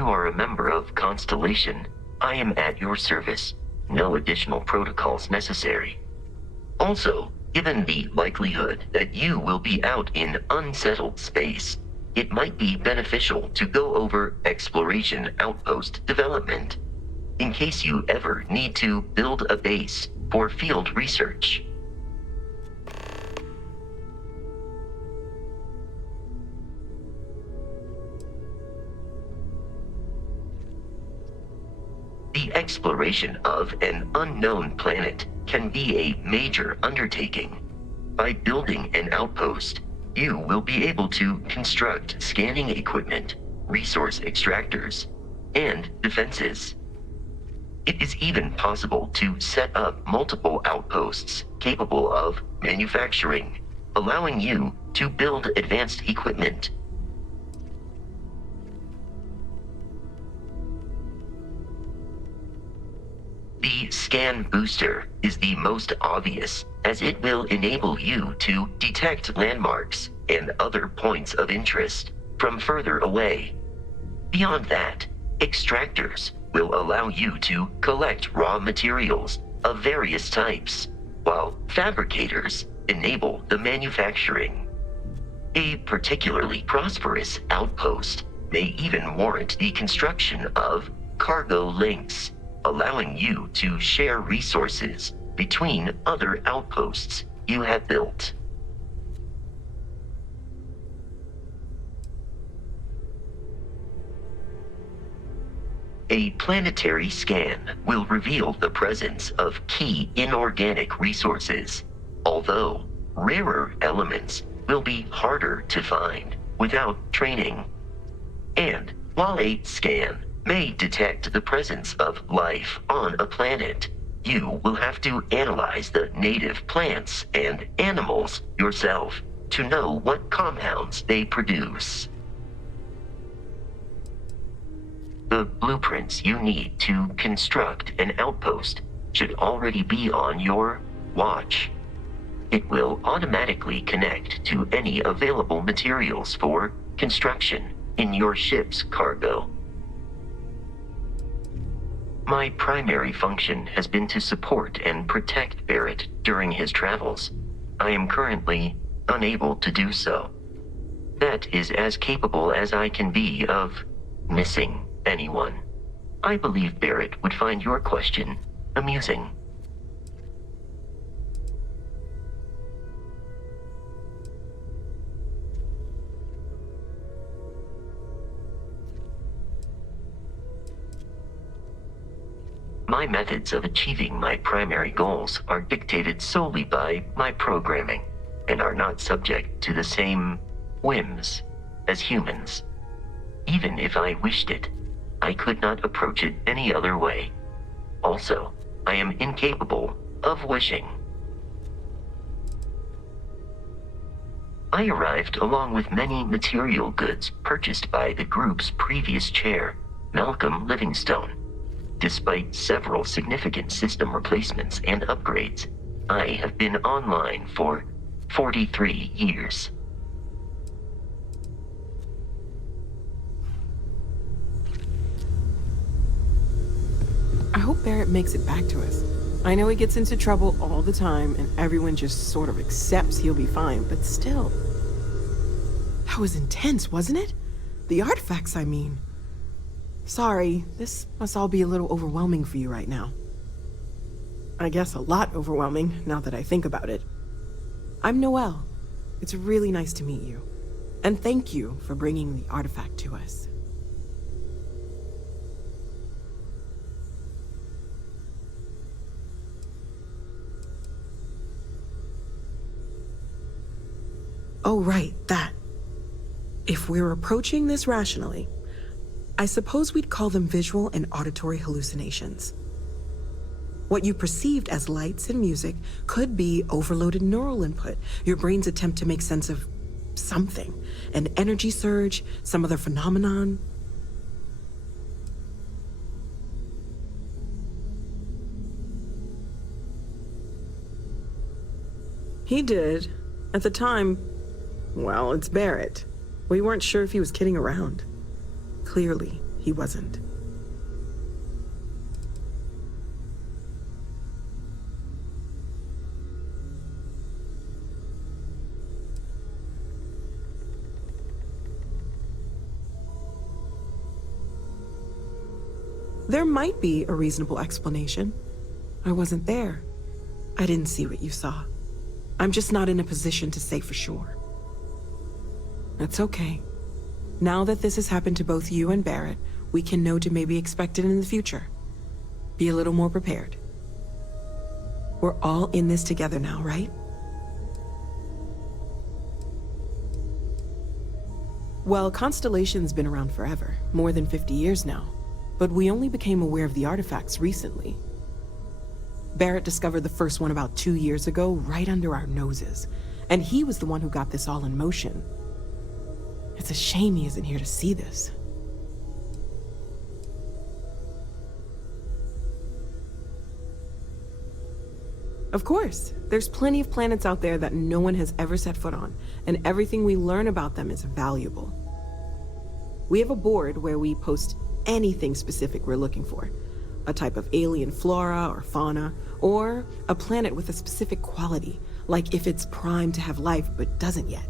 you are a member of Constellation, I am at your service. No additional protocols necessary. Also, given the likelihood that you will be out in unsettled space, it might be beneficial to go over exploration outpost development, in case you ever need to build a base for field research. The exploration of an unknown planet can be a major undertaking. By building an outpost, you will be able to construct scanning equipment, resource extractors, and defenses. It is even possible to set up multiple outposts capable of manufacturing, allowing you to build advanced equipment. The scan booster is the most obvious, as it will enable you to detect landmarks and other points of interest from further away. Beyond that, extractors will allow you to collect raw materials of various types, while fabricators enable the manufacturing. A particularly prosperous outpost may even warrant the construction of cargo links, allowing you to share resources between other outposts you have built. A planetary scan will reveal the presence of key inorganic resources, although rarer elements will be harder to find without training. And while a scan may detect the presence of life on a planet, you will have to analyze the native plants and animals yourself to know what compounds they produce. The blueprints you need to construct an outpost should already be on your watch. It will automatically connect to any available materials for construction in your ship's cargo. My primary function has been to support and protect Barrett during his travels. I am currently unable to do so. That is as capable as I can be of missing anyone. I believe Barrett would find your question amusing. My methods of achieving my primary goals are dictated solely by my programming and are not subject to the same whims as humans. Even if I wished it, I could not approach it any other way. Also, I am incapable of wishing. I arrived along with many material goods purchased by the group's previous chair, Malcolm Livingstone. Despite several significant system replacements and upgrades, I have been online for 43 years. I hope Barrett makes it back to us. I know he gets into trouble all the time, and everyone just sort of accepts he'll be fine, but still. That was intense, wasn't it? The artifacts, I mean. Sorry, this must all be a little overwhelming for you right now. I guess a lot overwhelming, now that I think about it. I'm Noelle. It's really nice to meet you. And thank you for bringing the artifact to us. Oh, right, that. If we're approaching this rationally, I suppose we'd call them visual and auditory hallucinations. What you perceived as lights and music could be overloaded neural input, your brain's attempt to make sense of something, an energy surge, some other phenomenon. He did. At the time, well, it's Barrett. We weren't sure if he was kidding around. Clearly, he wasn't. There might be a reasonable explanation. I wasn't there. I didn't see what you saw. I'm just not in a position to say for sure. That's okay. Now that this has happened to both you and Barrett, we can know to maybe expect it in the future. Be a little more prepared. We're all in this together now, right? Well, Constellation's been around forever, more than 50 years now. But we only became aware of the artifacts recently. Barrett discovered the first one about 2 years ago, right under our noses. And he was the one who got this all in motion. It's a shame he isn't here to see this. Of course, there's plenty of planets out there that no one has ever set foot on, and everything we learn about them is valuable. We have a board where we post anything specific we're looking for. A type of alien flora or fauna, or a planet with a specific quality, like if it's primed to have life but doesn't yet.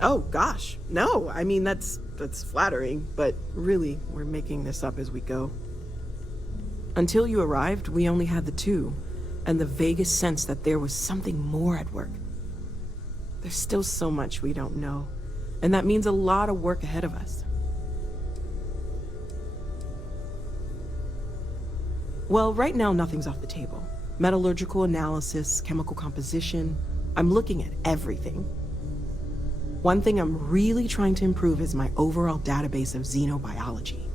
Oh gosh, no, I mean that's flattering, but really, we're making this up as we go. Until you arrived, we only had the two, and the vaguest sense that there was something more at work. There's still so much we don't know, and that means a lot of work ahead of us. Well, right now nothing's off the table. Metallurgical analysis, chemical composition, I'm looking at everything. One thing I'm really trying to improve is my overall database of xenobiology.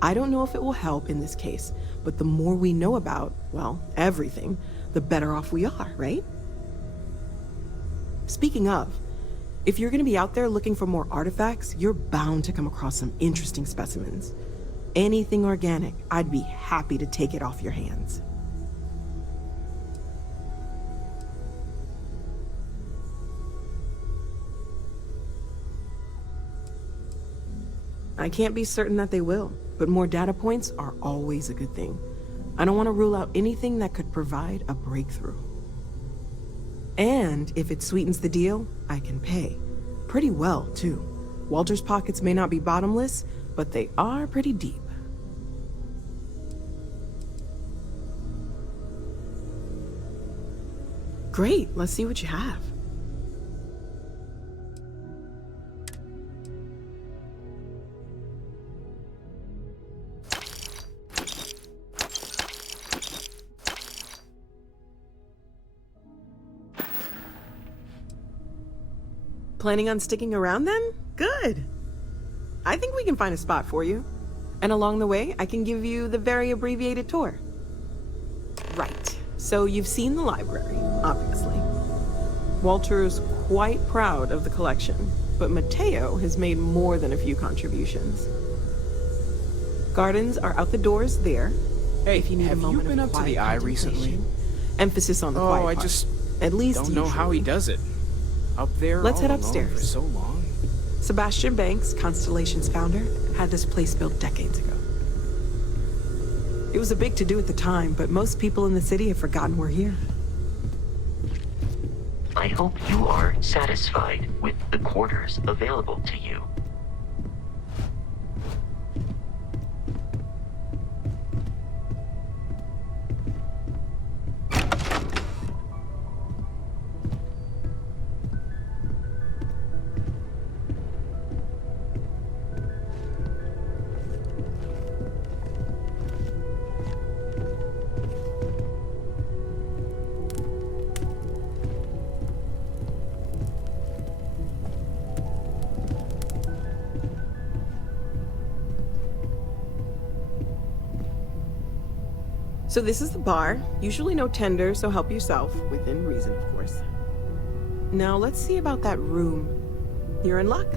I don't know if it will help in this case, but the more we know about, well, everything, the better off we are, right? Speaking of, if you're gonna be out there looking for more artifacts, you're bound to come across some interesting specimens. Anything organic, I'd be happy to take it off your hands. I can't be certain that they will, but more data points are always a good thing. I don't want to rule out anything that could provide a breakthrough. And if it sweetens the deal, I can pay. Pretty well, too. Walter's pockets may not be bottomless, but they are pretty deep. Great, let's see what you have. Planning on sticking around then? Good. I think we can find a spot for you. And along the way, I can give you the very abbreviated tour. Right. So you've seen the library, obviously. Walter's quite proud of the collection, but Mateo has made more than a few contributions. Gardens are out the doors there. Hey, if you need have a moment you been of up to the quiet eye recently? contemplation. Emphasis on the quiet I part. just At least don't know how he usually. does it. Up there, Let's all head alone upstairs. for so long. Sebastian Banks, Constellation's founder, had this place built decades ago. It was a big to-do at the time, but most people in the city have forgotten we're here. I hope you are satisfied with the quarters available to you. So this is the bar. Usually no tender, so help yourself, within reason, of course. Now let's see about that room. You're in luck.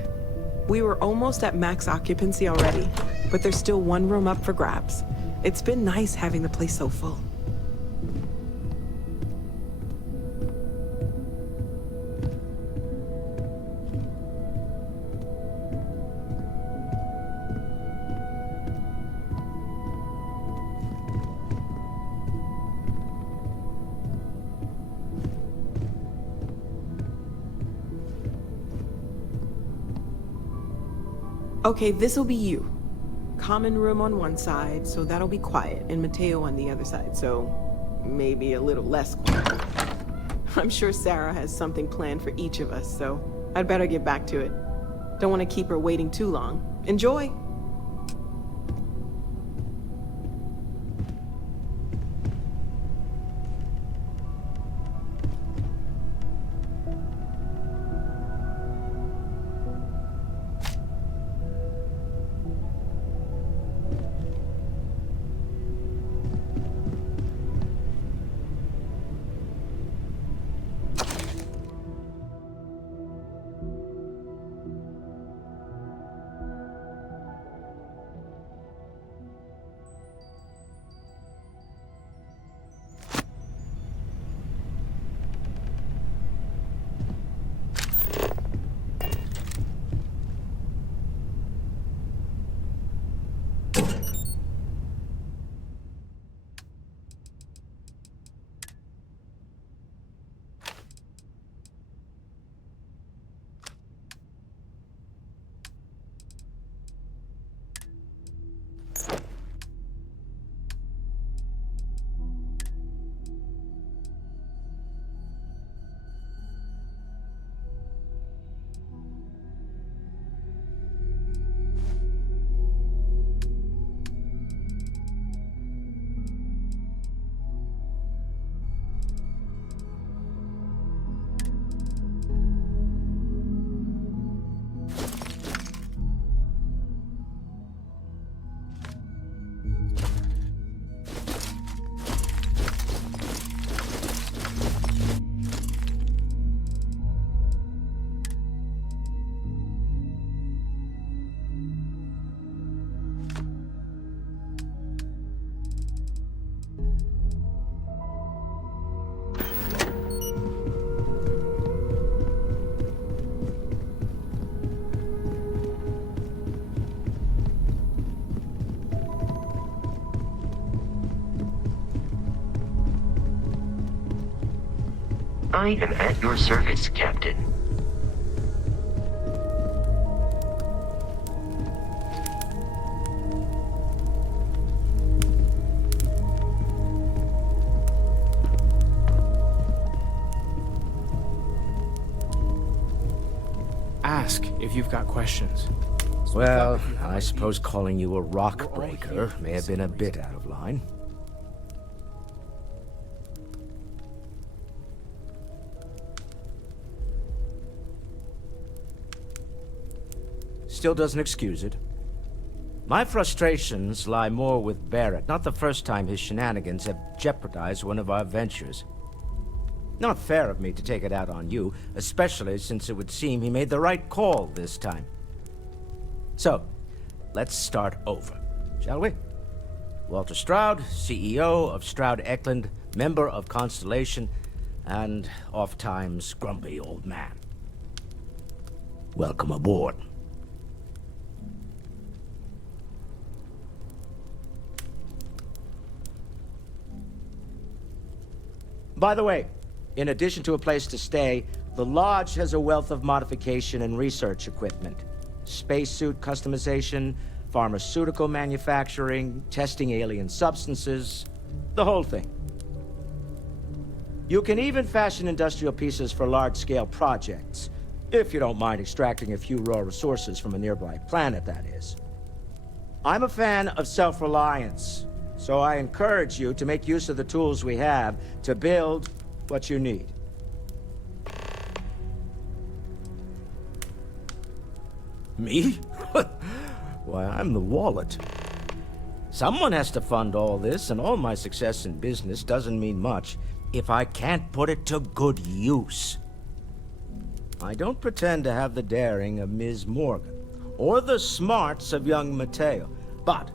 We were almost at max occupancy already, but there's still one room up for grabs. It's been nice having the place so full. Okay, this'll be you. Common room on one side, so that'll be quiet, and Mateo on the other side, so maybe a little less quiet. I'm sure Sarah has something planned for each of us, so I'd better get back to it. Don't want to keep her waiting too long. Enjoy! I am at your service, Captain. Ask if you've got questions. Well, I suppose calling you a rock breaker may have been a bit out of line. Still doesn't excuse it. My frustrations lie more with Barrett. Not the first time his shenanigans have jeopardized one of our ventures. Not fair of me to take it out on you, especially since it would seem he made the right call this time. So, let's start over, shall we? Walter Stroud, CEO of Stroud Eklund, member of Constellation, and oft-times grumpy old man. Welcome aboard. By the way, in addition to a place to stay, the Lodge has a wealth of modification and research equipment. Spacesuit customization, pharmaceutical manufacturing, testing alien substances, the whole thing. You can even fashion industrial pieces for large-scale projects, if you don't mind extracting a few raw resources from a nearby planet, that is. I'm a fan of self-reliance, so I encourage you to make use of the tools we have to build what you need. Me? Why, I'm the wallet. Someone has to fund all this, and all my success in business doesn't mean much if I can't put it to good use. I don't pretend to have the daring of Ms. Morgan, or the smarts of young Mateo, but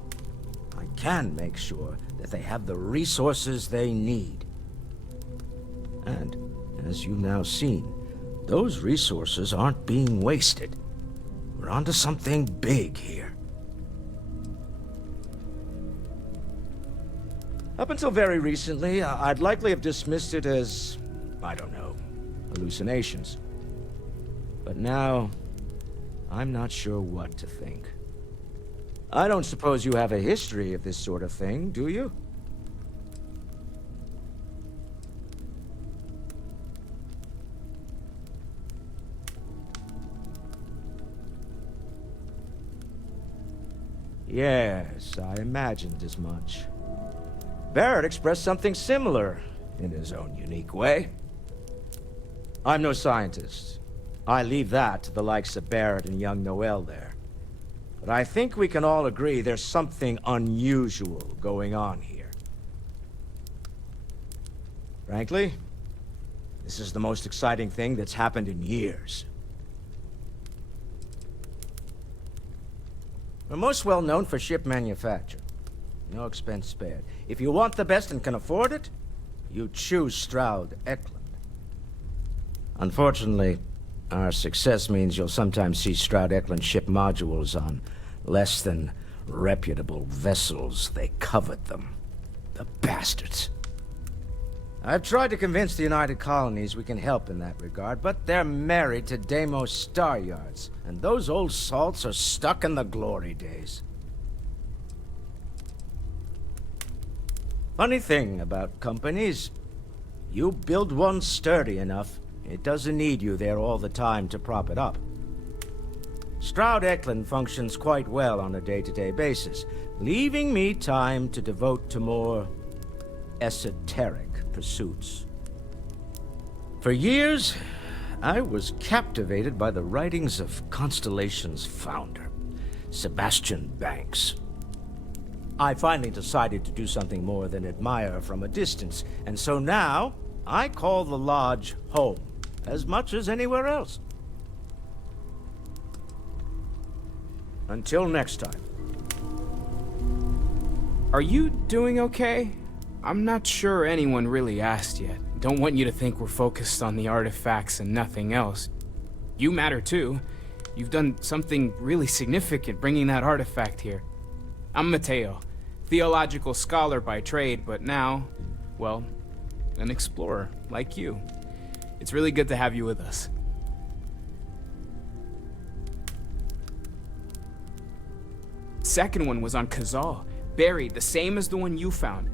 I can make sure that they have the resources they need. And, as you've now seen, those resources aren't being wasted. We're onto something big here. Up until very recently, I'd likely have dismissed it as, I don't know, hallucinations. But now, I'm not sure what to think. I don't suppose you have a history of this sort of thing, do you? Yes, I imagined as much. Barrett expressed something similar, in his own unique way. I'm no scientist. I leave that to the likes of Barrett and young Noel there. But I think we can all agree there's something unusual going on here. Frankly, this is the most exciting thing that's happened in years. We're most well known for ship manufacture. No expense spared. If you want the best and can afford it, you choose Stroud Eklund. Unfortunately, our success means you'll sometimes see Stroud Eklund ship modules on less than reputable vessels. They covet them. The bastards. I've tried to convince the United Colonies we can help in that regard, but they're married to Deimos Star Yards, and those old salts are stuck in the glory days. Funny thing about companies, you build one sturdy enough, it doesn't need you there all the time to prop it up. Stroud Eklund functions quite well on a day-to-day basis, leaving me time to devote to more esoteric pursuits. For years, I was captivated by the writings of Constellation's founder, Sebastian Banks. I finally decided to do something more than admire from a distance, and so now I call the Lodge home, as much as anywhere else. Until next time. Are you doing okay? I'm not sure anyone really asked yet. Don't want you to think we're focused on the artifacts and nothing else. You matter too. You've done something really significant bringing that artifact here. I'm Mateo, theological scholar by trade, but now, well, an explorer like you. It's really good to have you with us. Second one was on Kazal, buried the same as the one you found.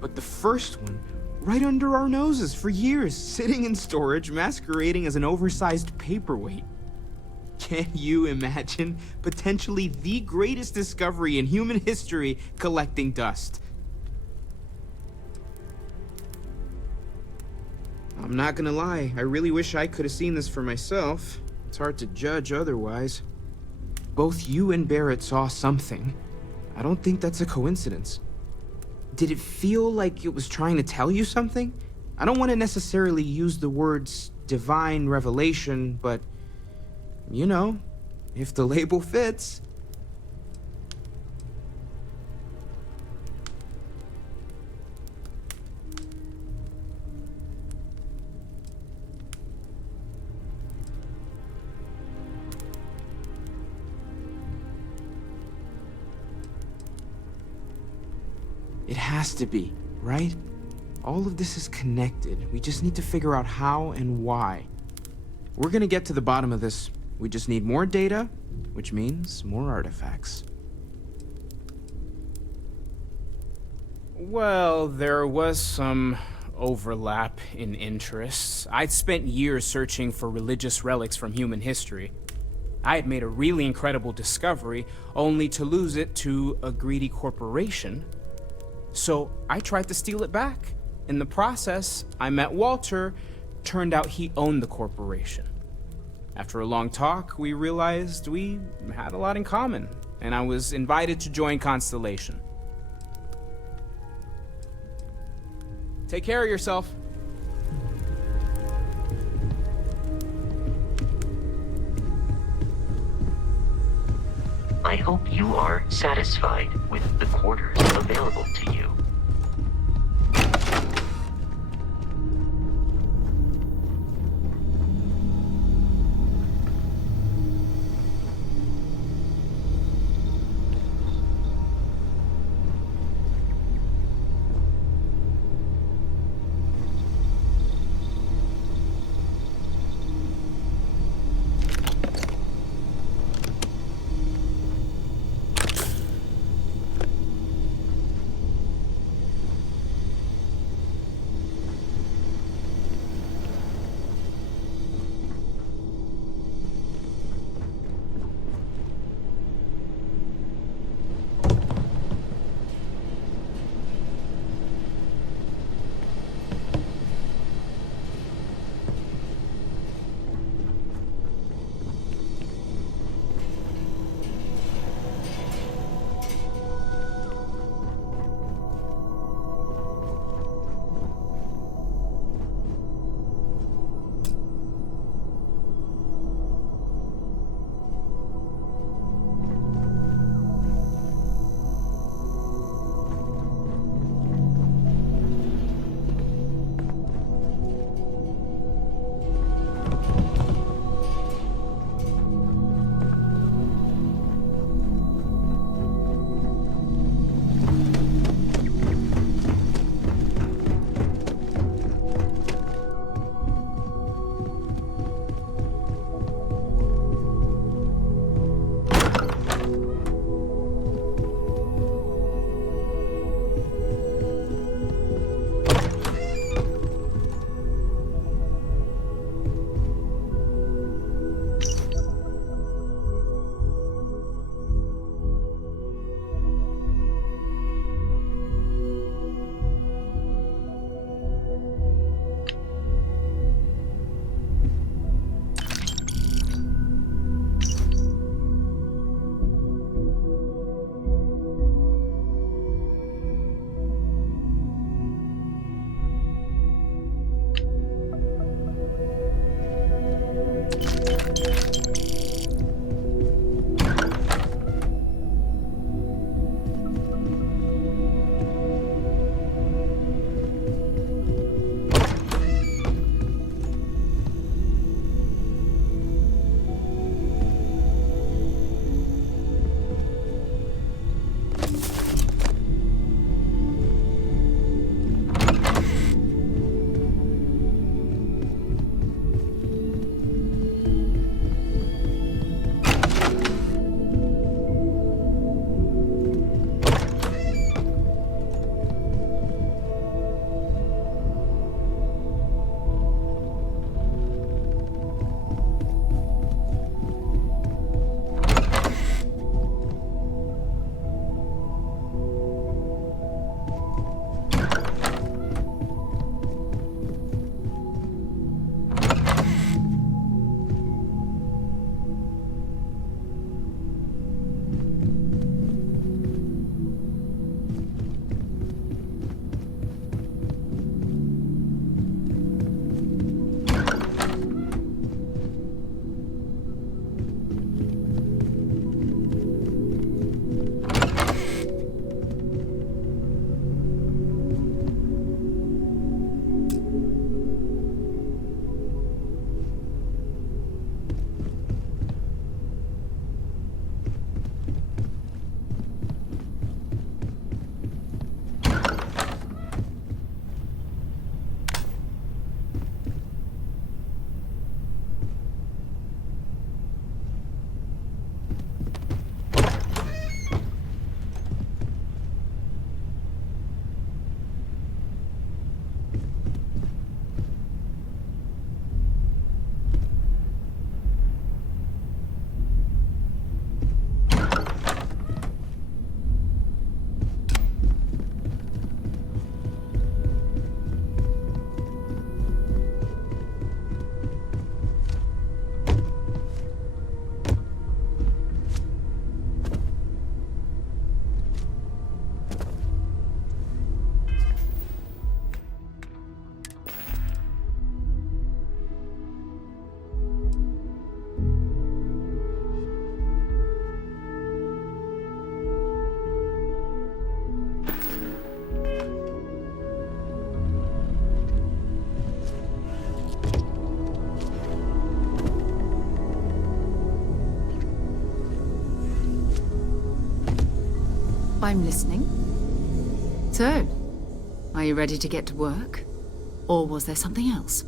But the first one, right under our noses for years, sitting in storage, masquerading as an oversized paperweight. Can you imagine potentially the greatest discovery in human history collecting dust? I'm not gonna lie, I really wish I could have seen this for myself. It's hard to judge otherwise. Both you and Barrett saw something. I don't think that's a coincidence. Did it feel like it was trying to tell you something? I don't want to necessarily use the words divine revelation, but, you know, if the label fits. It has to be, right? All of this is connected. We just need to figure out how and why. We're gonna get to the bottom of this. We just need more data, which means more artifacts. Well, there was some overlap in interests. I'd spent years searching for religious relics from human history. I had made a really incredible discovery, only to lose it to a greedy corporation. So I tried to steal it back. In the process, I met Walter. Turned out he owned the corporation. After a long talk, we realized we had a lot in common, and I was invited to join Constellation. Take care of yourself. I hope you are satisfied with the quarters available to you. I'm listening. So, are you ready to get to work? Or was there something else?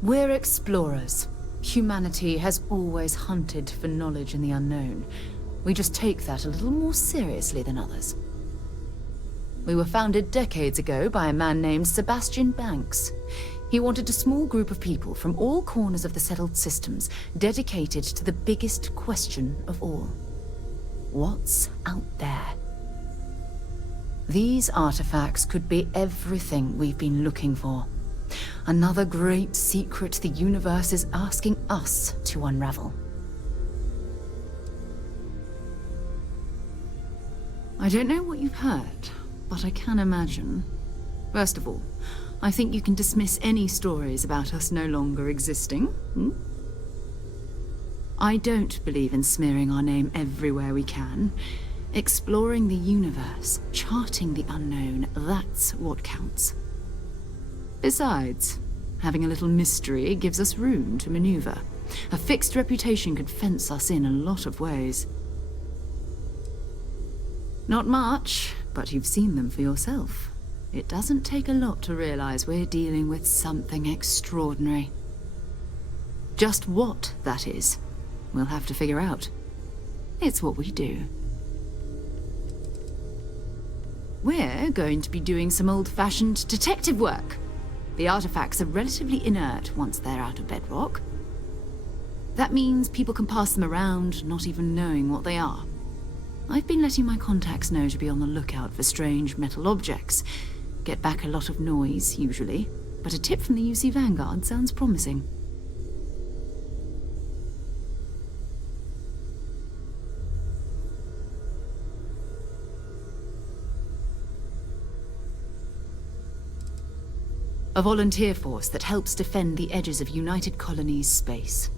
We're explorers. Humanity has always hunted for knowledge in the unknown. We just take that a little more seriously than others. We were founded decades ago by a man named Sebastian Banks. He wanted a small group of people from all corners of the settled systems dedicated to the biggest question of all. What's out there? These artifacts could be everything we've been looking for. Another great secret the universe is asking us to unravel. I don't know what you've heard, but I can imagine. First of all, I think you can dismiss any stories about us no longer existing. I don't believe in smearing our name everywhere we can. Exploring the universe, charting the unknown, that's what counts. Besides, having a little mystery gives us room to maneuver. A fixed reputation could fence us in a lot of ways. Not much, but you've seen them for yourself. It doesn't take a lot to realize we're dealing with something extraordinary. Just what that is, we'll have to figure out. It's what we do. We're going to be doing some old-fashioned detective work. The artifacts are relatively inert once they're out of bedrock. That means people can pass them around, not even knowing what they are. I've been letting my contacts know to be on the lookout for strange metal objects. Get back a lot of noise, usually, but a tip from the UC Vanguard sounds promising. A volunteer force that helps defend the edges of United Colonies space.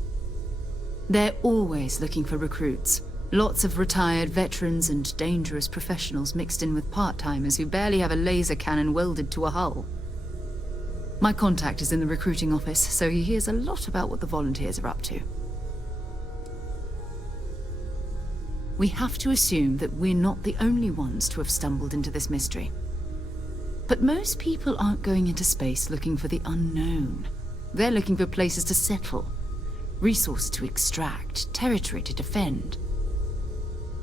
They're always looking for recruits. Lots of retired veterans and dangerous professionals mixed in with part-timers who barely have a laser cannon welded to a hull. My contact is in the recruiting office, so he hears a lot about what the volunteers are up to. We have to assume that we're not the only ones to have stumbled into this mystery. But most people aren't going into space looking for the unknown. They're looking for places to settle, resources to extract, territory to defend.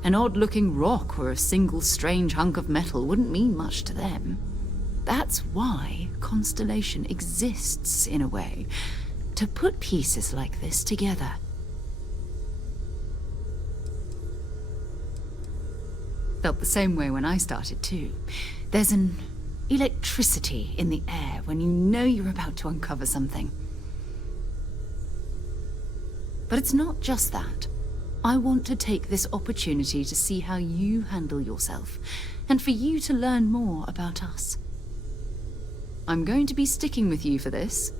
An odd-looking rock or a single strange hunk of metal wouldn't mean much to them. That's why Constellation exists, in a way, to put pieces like this together. Felt the same way when I started, too. There's an electricity in the air when you know you're about to uncover something. But it's not just that. I want to take this opportunity to see how you handle yourself, and for you to learn more about us. I'm going to be sticking with you for this.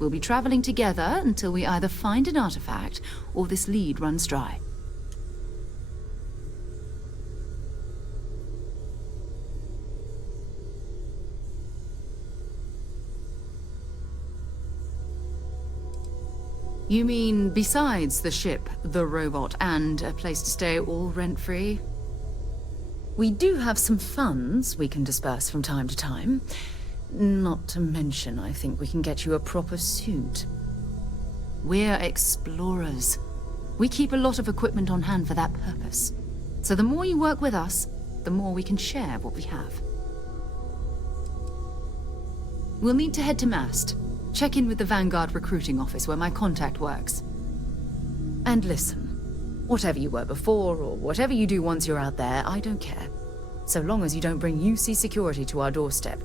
We'll be traveling together until we either find an artifact or this lead runs dry. You mean besides the ship, the robot, and a place to stay all rent-free? We do have some funds we can disperse from time to time. Not to mention, I think we can get you a proper suit. We're explorers. We keep a lot of equipment on hand for that purpose. So the more you work with us, the more we can share what we have. We'll need to head to Mast. Check in with the Vanguard recruiting office where my contact works. And listen, whatever you were before or whatever you do once you're out there, I don't care. So long as you don't bring UC security to our doorstep.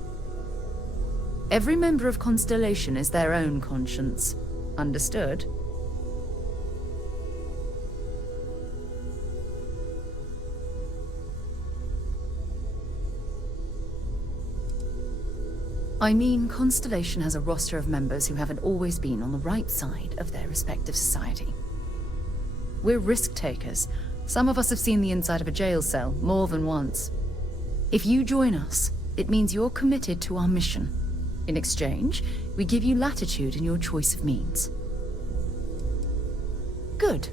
Every member of Constellation is their own conscience. Understood? I mean, Constellation has a roster of members who haven't always been on the right side of their respective society. We're risk-takers. Some of us have seen the inside of a jail cell more than once. If you join us, it means you're committed to our mission. In exchange, we give you latitude in your choice of means. Good.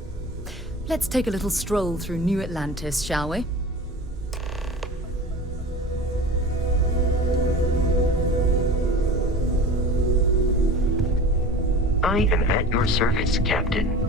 Let's take a little stroll through New Atlantis, shall we? I am at your service, Captain.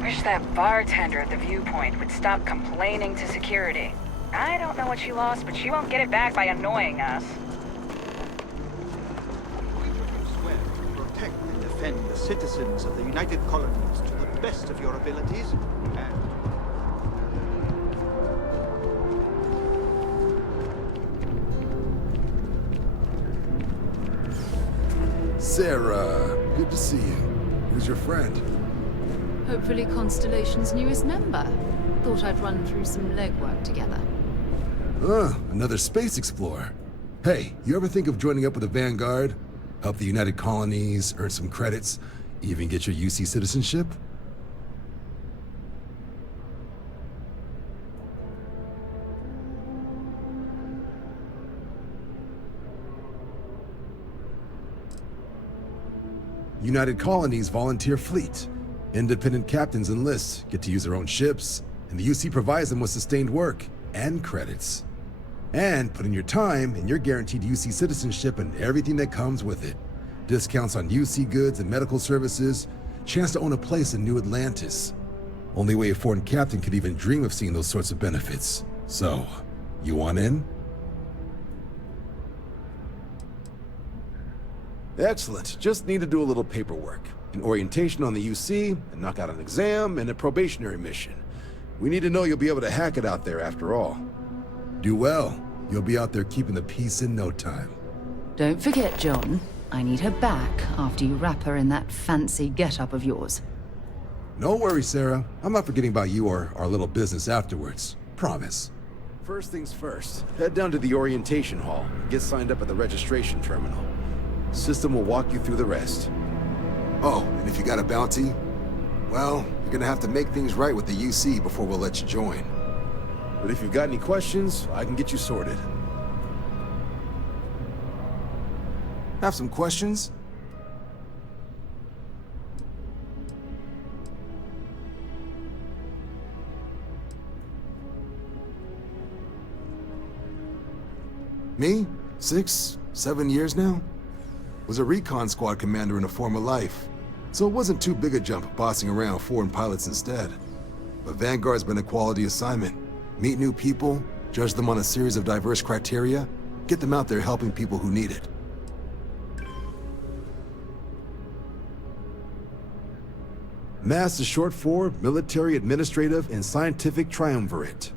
Wish that bartender at the viewpoint would stop complaining to security. I don't know what she lost, but she won't get it back by annoying us. Swear to protect and defend the citizens of the United Colonies to the best of your abilities, and Sarah, good to see you. Who's your friend? Hopefully Constellation's newest member. Thought I'd run through some legwork together. Another space explorer. Hey, you ever think of joining up with the Vanguard? Help the United Colonies, earn some credits, even get your UC citizenship? United Colonies volunteer fleet. Independent captains enlist, get to use their own ships, and the UC provides them with sustained work and credits. And put in your time, and you're guaranteed UC citizenship and everything that comes with it. Discounts on UC goods and medical services, chance to own a place in New Atlantis. Only way a foreign captain could even dream of seeing those sorts of benefits. So, you want in? Excellent. Just need to do a little paperwork. An orientation on the UC, and knock out an exam, and a probationary mission. We need to know you'll be able to hack it out there after all. Do well. You'll be out there keeping the peace in no time. Don't forget, John. I need her back after you wrap her in that fancy get-up of yours. No worries, Sarah. I'm not forgetting about you or our little business afterwards. Promise. First things first, head down to the orientation hall and get signed up at the registration terminal. System will walk you through the rest. Oh, and if you got a bounty, well, you're gonna have to make things right with the UC before we'll let you join. But if you've got any questions, I can get you sorted. Have some questions? Me? 6, 7 years now? Was a recon squad commander in a former life, so it wasn't too big a jump bossing around foreign pilots instead. But Vanguard's been a quality assignment. Meet new people, judge them on a series of diverse criteria, get them out there helping people who need it. MASS is short for Military, Administrative, and Scientific Triumvirate.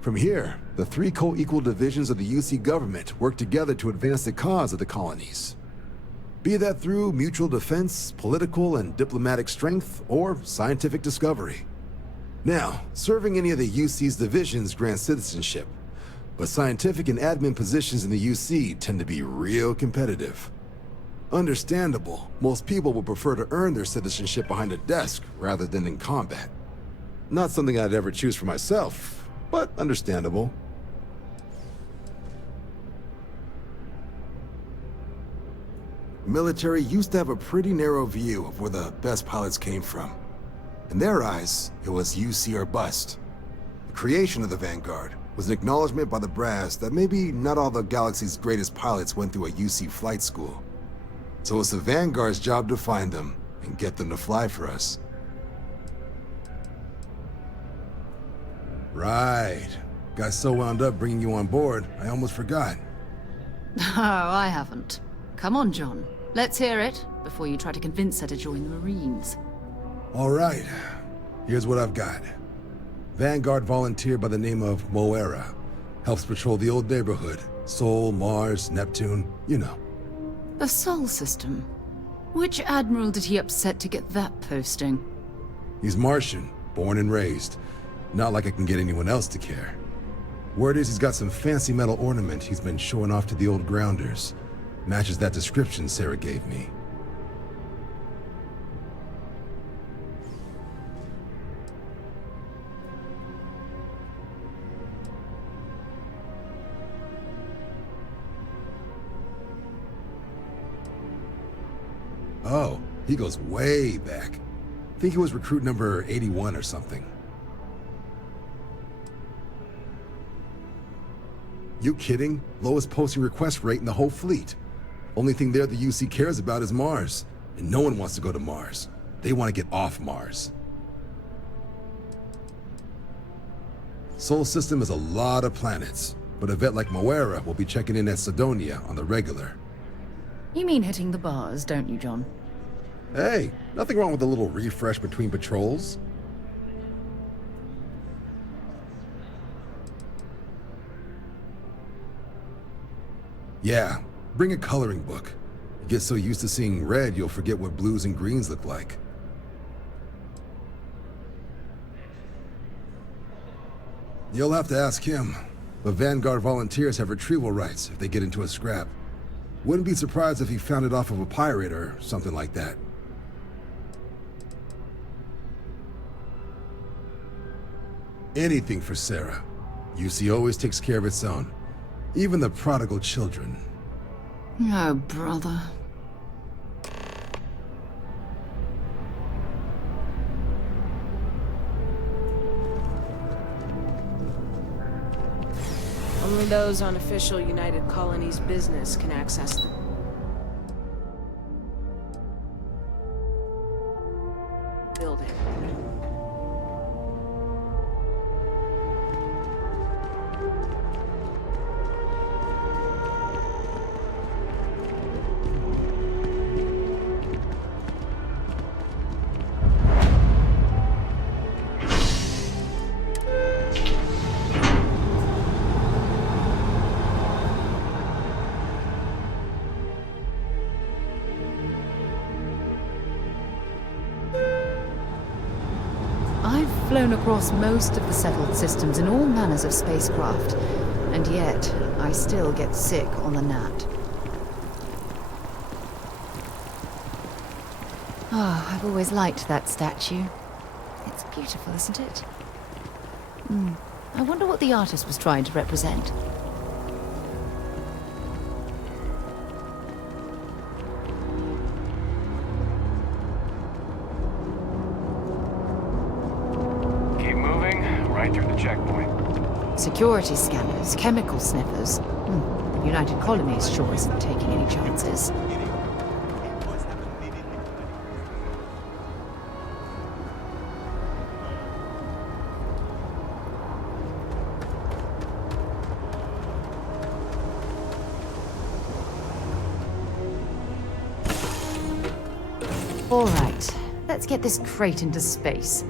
From here, the 3 co-equal divisions of the UC government work together to advance the cause of the colonies. Be that through mutual defense, political and diplomatic strength, or scientific discovery. Now, serving any of the UC's divisions grants citizenship, but scientific and admin positions in the UC tend to be real competitive. Understandable, most people would prefer to earn their citizenship behind a desk rather than in combat. Not something I'd ever choose for myself, but understandable. The military used to have a pretty narrow view of where the best pilots came from. In their eyes, it was UC or bust. The creation of the Vanguard was an acknowledgement by the brass that maybe not all the galaxy's greatest pilots went through a UC flight school. So it's the Vanguard's job to find them and get them to fly for us. Right. Got so wound up bringing you on board, I almost forgot. Oh, I haven't. Come on, John. Let's hear it, before you try to convince her to join the Marines. All right, here's what I've got. Vanguard volunteer by the name of Moera. Helps patrol the old neighborhood. Sol, Mars, Neptune, you know. The Sol system. Which admiral did he upset to get that posting? He's Martian, born and raised. Not like I can get anyone else to care. Word is he's got some fancy metal ornament he's been showing off to the old grounders. Matches that description Sarah gave me. Oh, he goes way back. Think he was recruit number 81 or something. You kidding? Lowest posting request rate in the whole fleet. Only thing there the UC cares about is Mars. And no one wants to go to Mars. They want to get off Mars. Sol system is a lot of planets, but a vet like Moera will be checking in at Sidonia on the regular. You mean hitting the bars, don't you, John? Hey, nothing wrong with a little refresh between patrols. Yeah, bring a coloring book. You get so used to seeing red, you'll forget what blues and greens look like. You'll have to ask him, but Vanguard volunteers have retrieval rights if they get into a scrap. Wouldn't be surprised if he found it off of a pirate or something like that. Anything for Sarah. UC always takes care of its own. Even the prodigal children. Oh, brother. Only those on official United Colonies business can access the building. I've flown across most of the settled systems in all manners of spacecraft, and yet I still get sick on the gnat. Ah, I've always liked that statue. It's beautiful, isn't it? I wonder what the artist was trying to represent. Keep moving, right through the checkpoint. Security scanners, chemical sniffers. The United Colonies sure isn't taking any chances. All right, let's get this crate into space.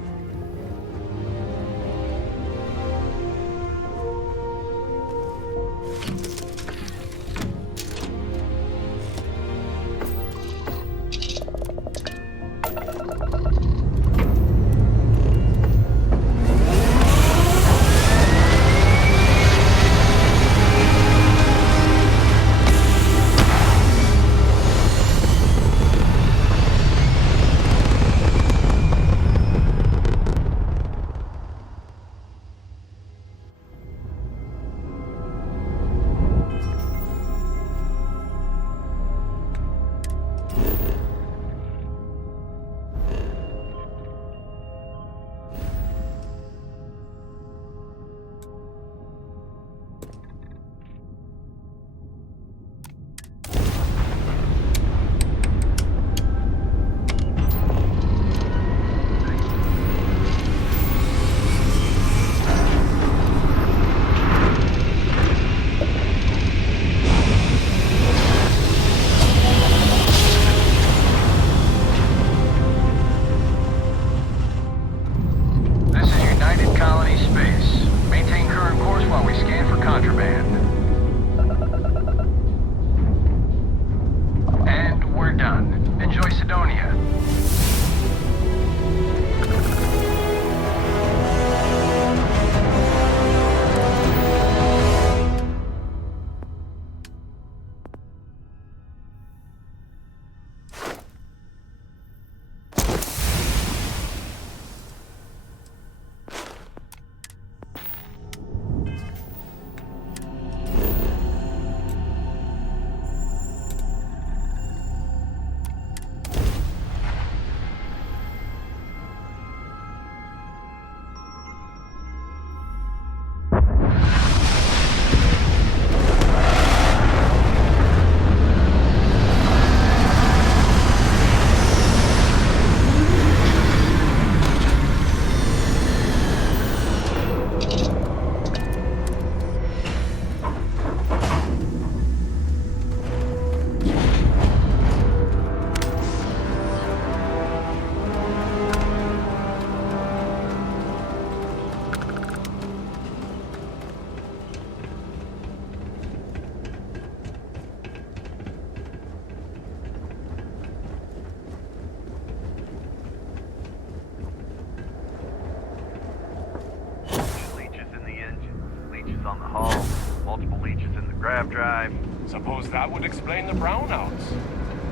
aircraft drive. Suppose that would explain the brownouts.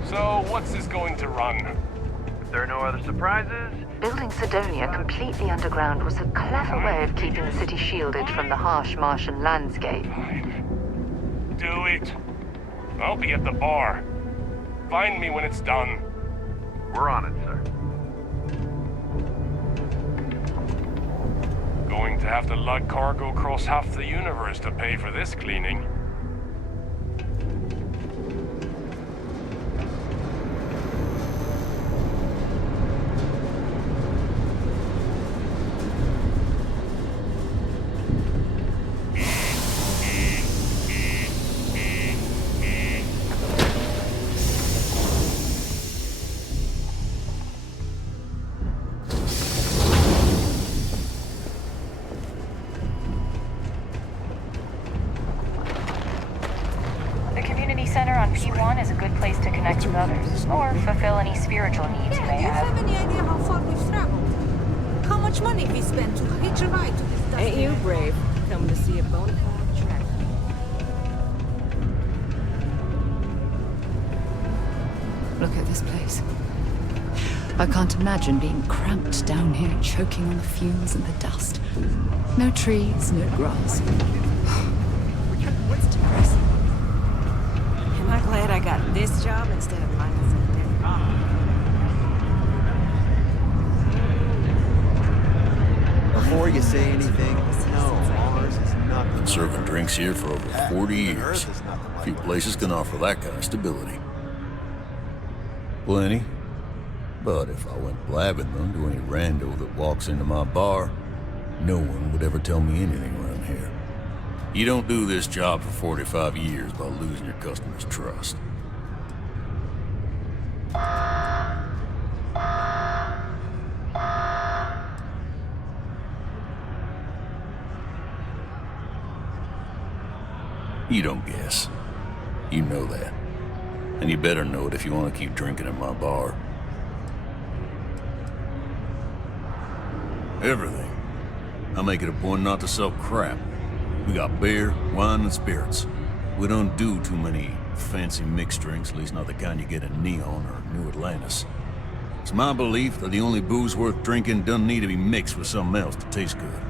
So, what's this going to run? If there are no other surprises, Building Sidonia completely underground was a clever way of keeping the city shielded from the harsh Martian landscape. Fine. Do it. I'll be at the bar. Find me when it's done. we're on it, sir. Going to have to lug cargo across half the universe to pay for this cleaning. P1 is a good place to connect with others, or fulfill any spiritual needs you may Do you have. have any idea how far we've traveled? How much money we spent to hitch a ride to this dusty... Ain't you brave? Coming to see a bona fide track. Look at this place. I can't imagine being cramped down here, choking on the fumes and the dust. No trees, no grass. What's depressing? Am I glad I got this job instead of minding some damn Before you say anything, no, Mars is nothing. Been serving drinks here for over 40 years. Few places can offer that kind of stability. Plenty. But if I went blabbing them to any rando that walks into my bar, no one would ever tell me anything around here. You don't do this job for 45 years by losing your customers' trust. You don't guess. You know that. And you better know it if you want to keep drinking at my bar. Everything. I make it a point not to sell crap. We got beer, wine, and spirits. We don't do too many fancy mixed drinks, at least not the kind you get in Neon or New Atlantis. It's my belief that the only booze worth drinking doesn't need to be mixed with something else to taste good.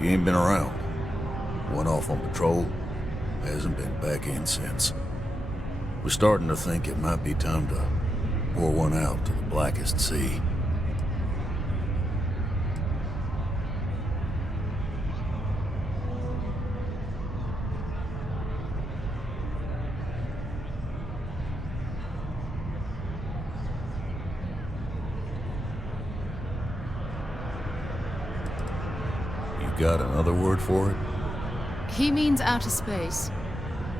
He ain't been around. Went off on patrol. Hasn't been back in since. We're starting to think it might be time to pour one out to the blackest sea. You got another word for it? He means outer space.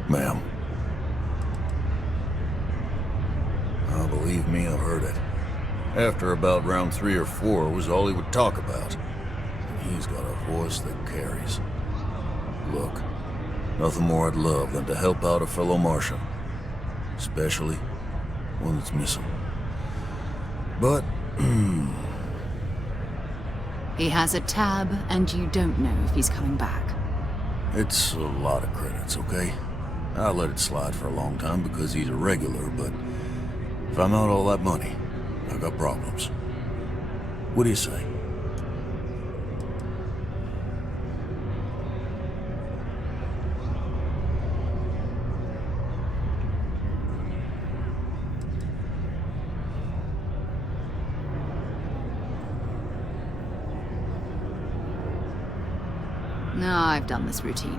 Ma'am. Oh, believe me, I've heard it. After about round 3 or 4 was all he would talk about. And he's got a voice that carries. Look, nothing more I'd love than to help out a fellow Martian. Especially one that's missing. But, He has a tab, and you don't know if he's coming back. it's a lot of credits, okay? I let it slide for a long time because he's a regular, but if I'm out all that money, I got problems. What do you say? No, I've done this routine.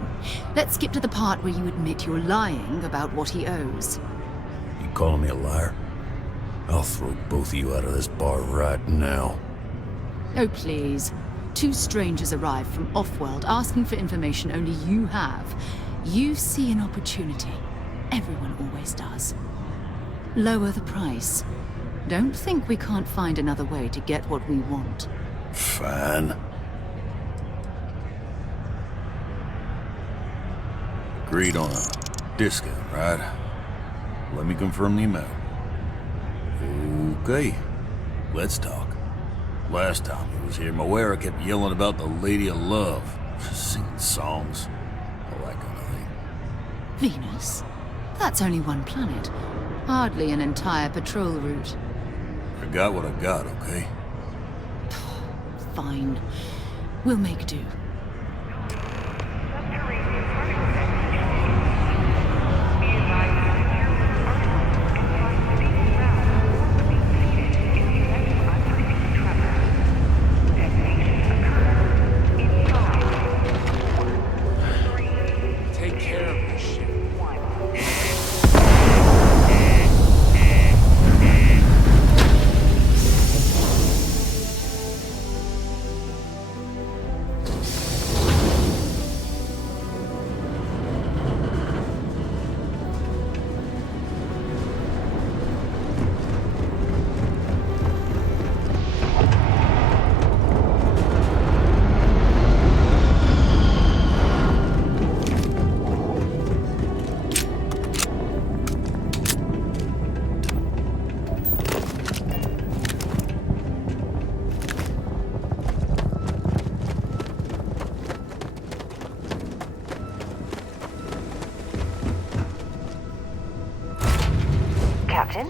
Let's skip to the part where you admit you're lying about what he owes. You calling me a liar? I'll throw both of you out of this bar right now. Oh, please. 2 strangers arrive from off-world asking for information only you have. You see an opportunity. Everyone always does. Lower the price. Don't think we can't find another way to get what we want. Fine. Agreed on a discount, right? Let me confirm the amount. Okay, let's talk. Last time he was here, Moera kept yelling about the Lady of Love. Singing songs, all that kind of thing. Venus? That's only one planet. Hardly an entire patrol route. I got what I got, okay? Fine. We'll make do. Take care of this shit. Captain?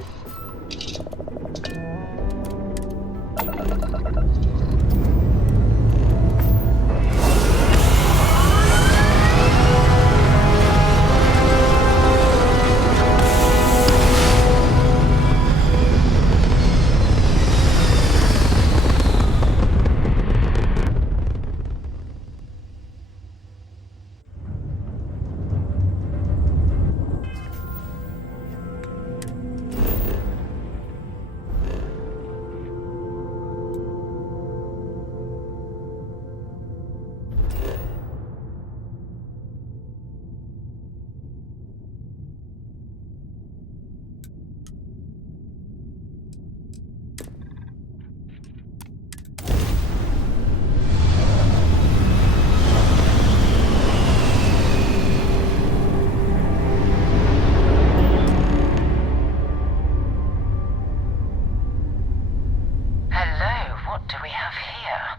What do we have here?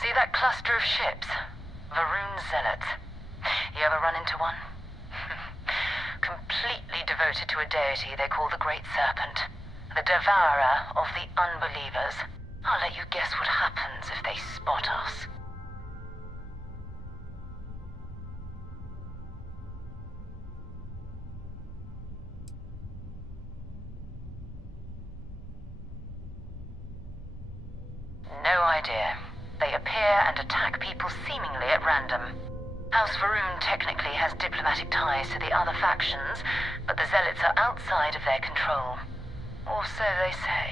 See that cluster of ships? Varun Zealots. You ever run into one? Completely devoted to a deity they call the Great Serpent. The devourer of the unbelievers. I'll let you guess what happens if they spot us. No idea. They appear and attack people seemingly at random. House Varun technically has diplomatic ties to the other factions, but the Zealots are outside of their control. Or so they say.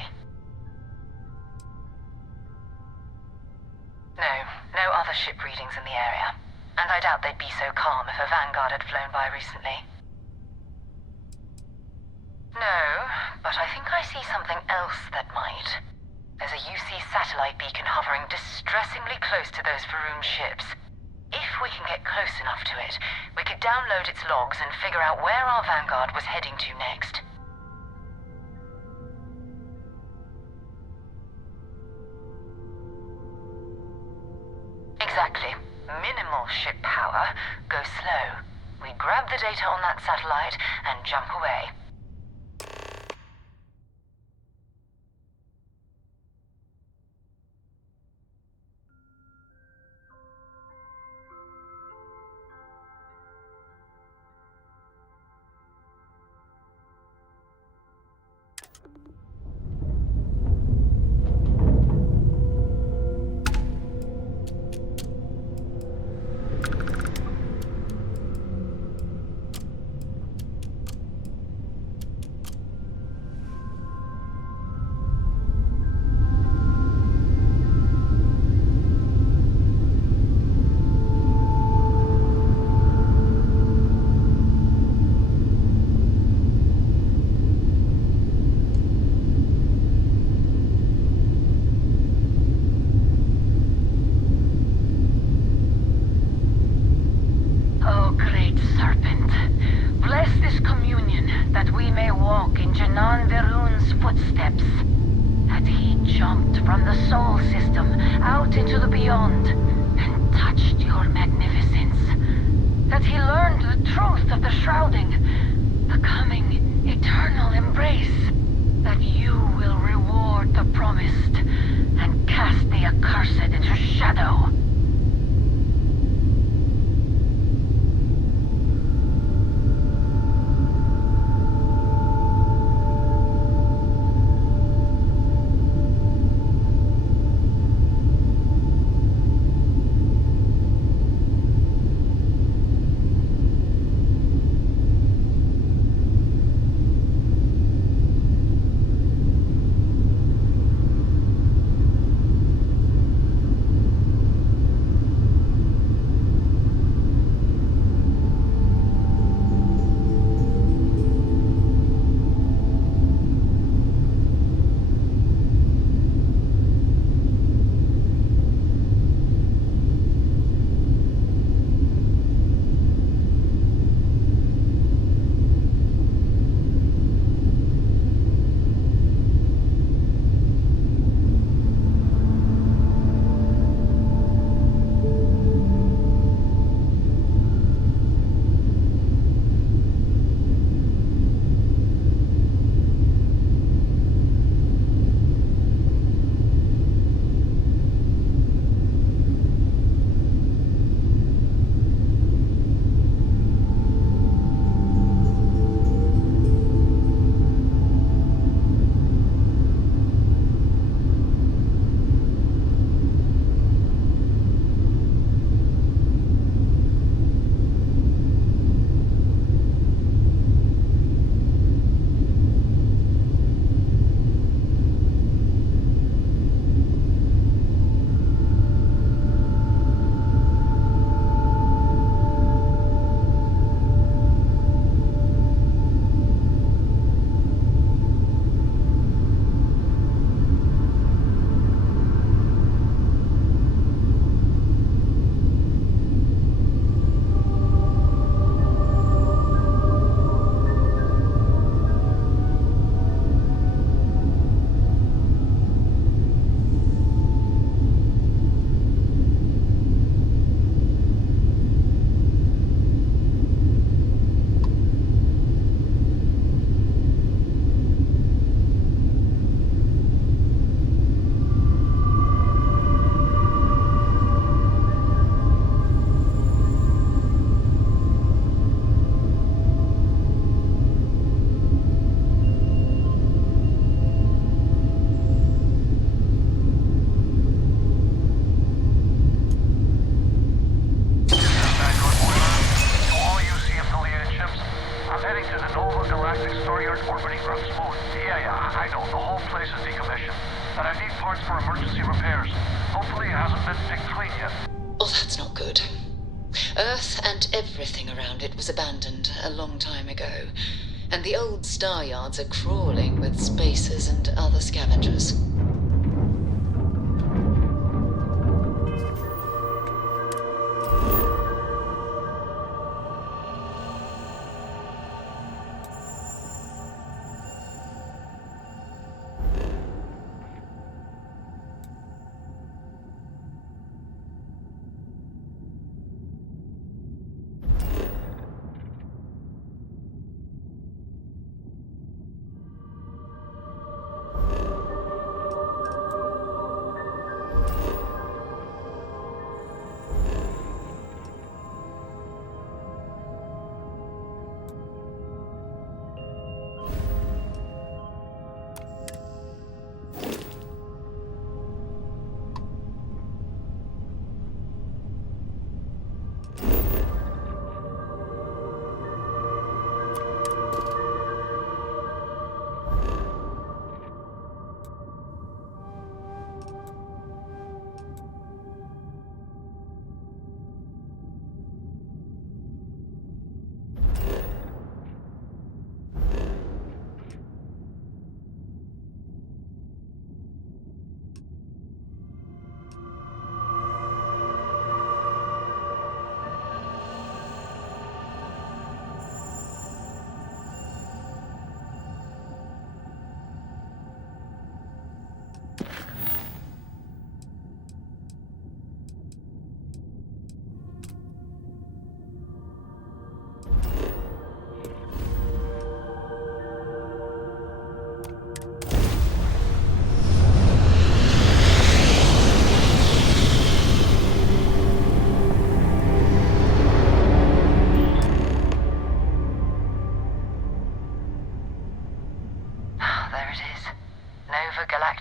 No other ship readings in the area. And I doubt they'd be so calm if a Vanguard had flown by recently. No, but I think I see something else that might. There's a UC satellite beacon hovering distressingly close to those Varun ships. If we can get close enough to it, we could download its logs and figure out where our Vanguard was heading to next. Exactly. Minimal ship power. Go slow. We grab the data on that satellite and jump away. From the Sol system out into the beyond and touched your magnificence, that he learned the truth of the shrouding, the coming eternal embrace, that you will reward the promised and cast the accursed into shadow. Oh, that's not good. Earth and everything around it was abandoned a long time ago, and the old star yards are crawling with spacers and other scavengers.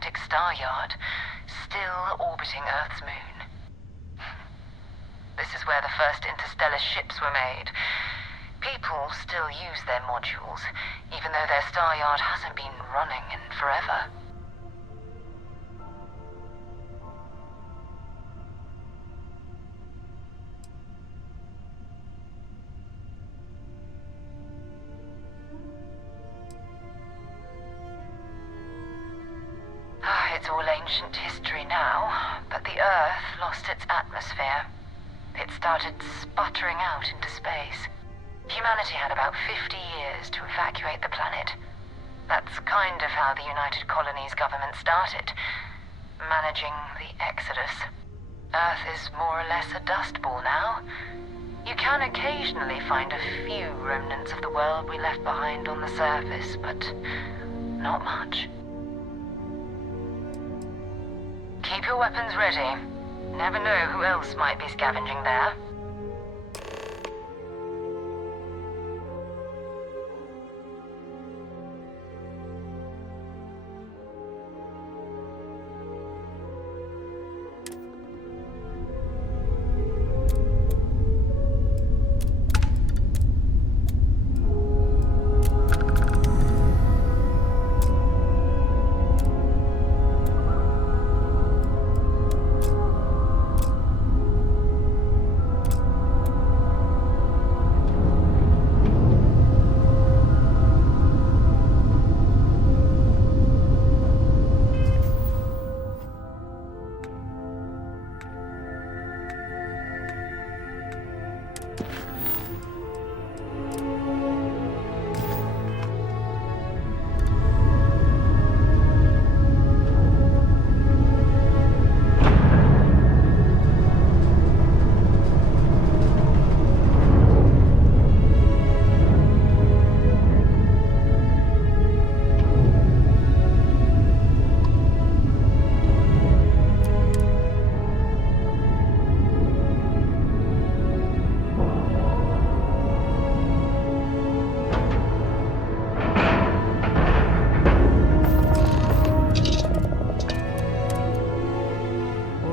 gigantic star yard, still orbiting Earth's moon. This is where the first interstellar ships were made. People still use their modules, even though their star yard hasn't been running in forever. It's all ancient history now, but the Earth lost its atmosphere. It started sputtering out into space. Humanity had about 50 years to evacuate the planet. That's kind of how the United Colonies government started, managing the exodus. Earth is more or less a dust ball now. You can occasionally find a few remnants of the world we left behind on the surface, but not much. Keep your weapons ready. Never know who else might be scavenging there.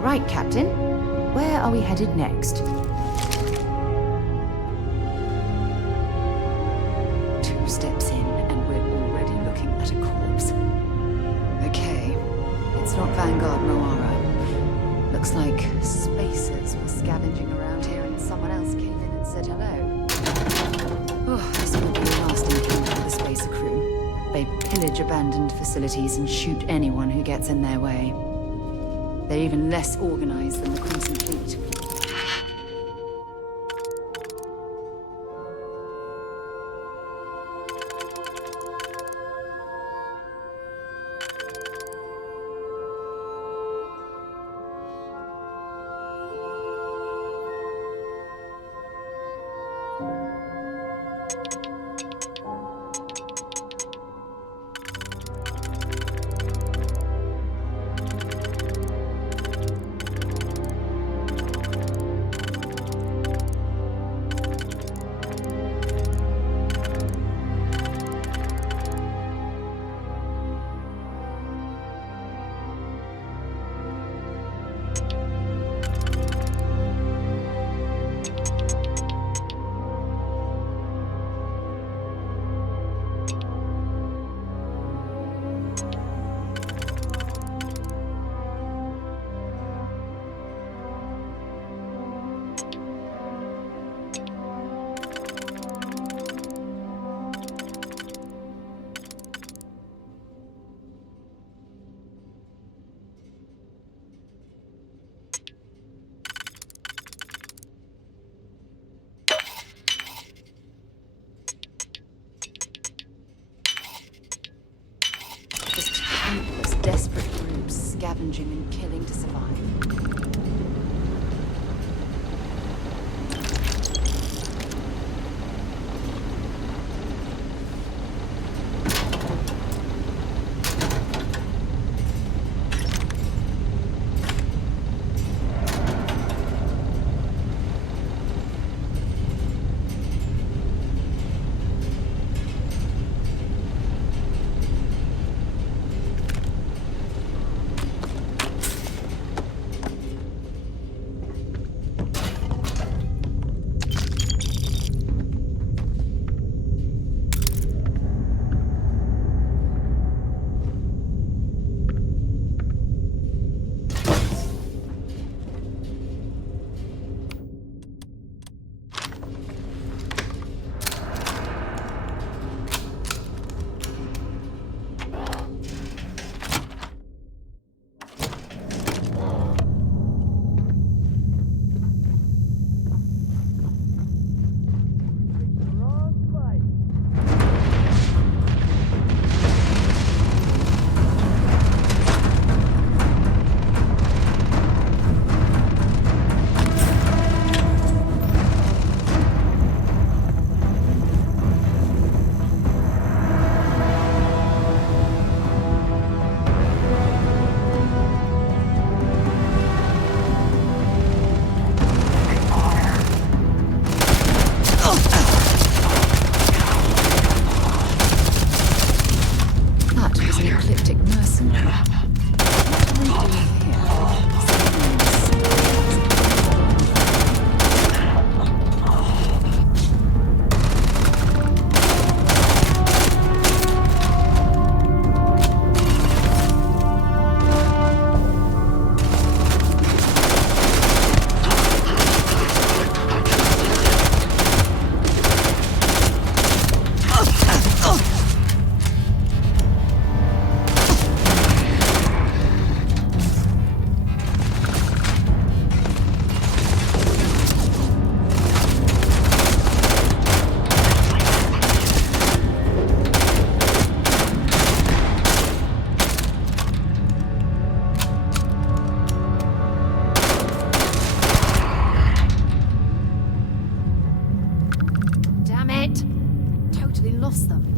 Right, Captain. Where are we headed next? 2 steps in, and we're already looking at a corpse. Okay, it's not Vanguard Moara. Looks like spacers were scavenging around here and someone else came in and said hello. Oh, this won't be the last encounter with the spacer crew. They pillage abandoned facilities and shoot anyone who gets in their way. They're even less organized than the Crimson Fleet. Countless desperate groups scavenging and killing to survive. simply lost them.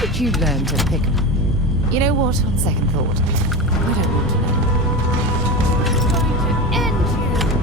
did you learn to pick... You know what, on second thought, I don't want to know. I'm going to end you!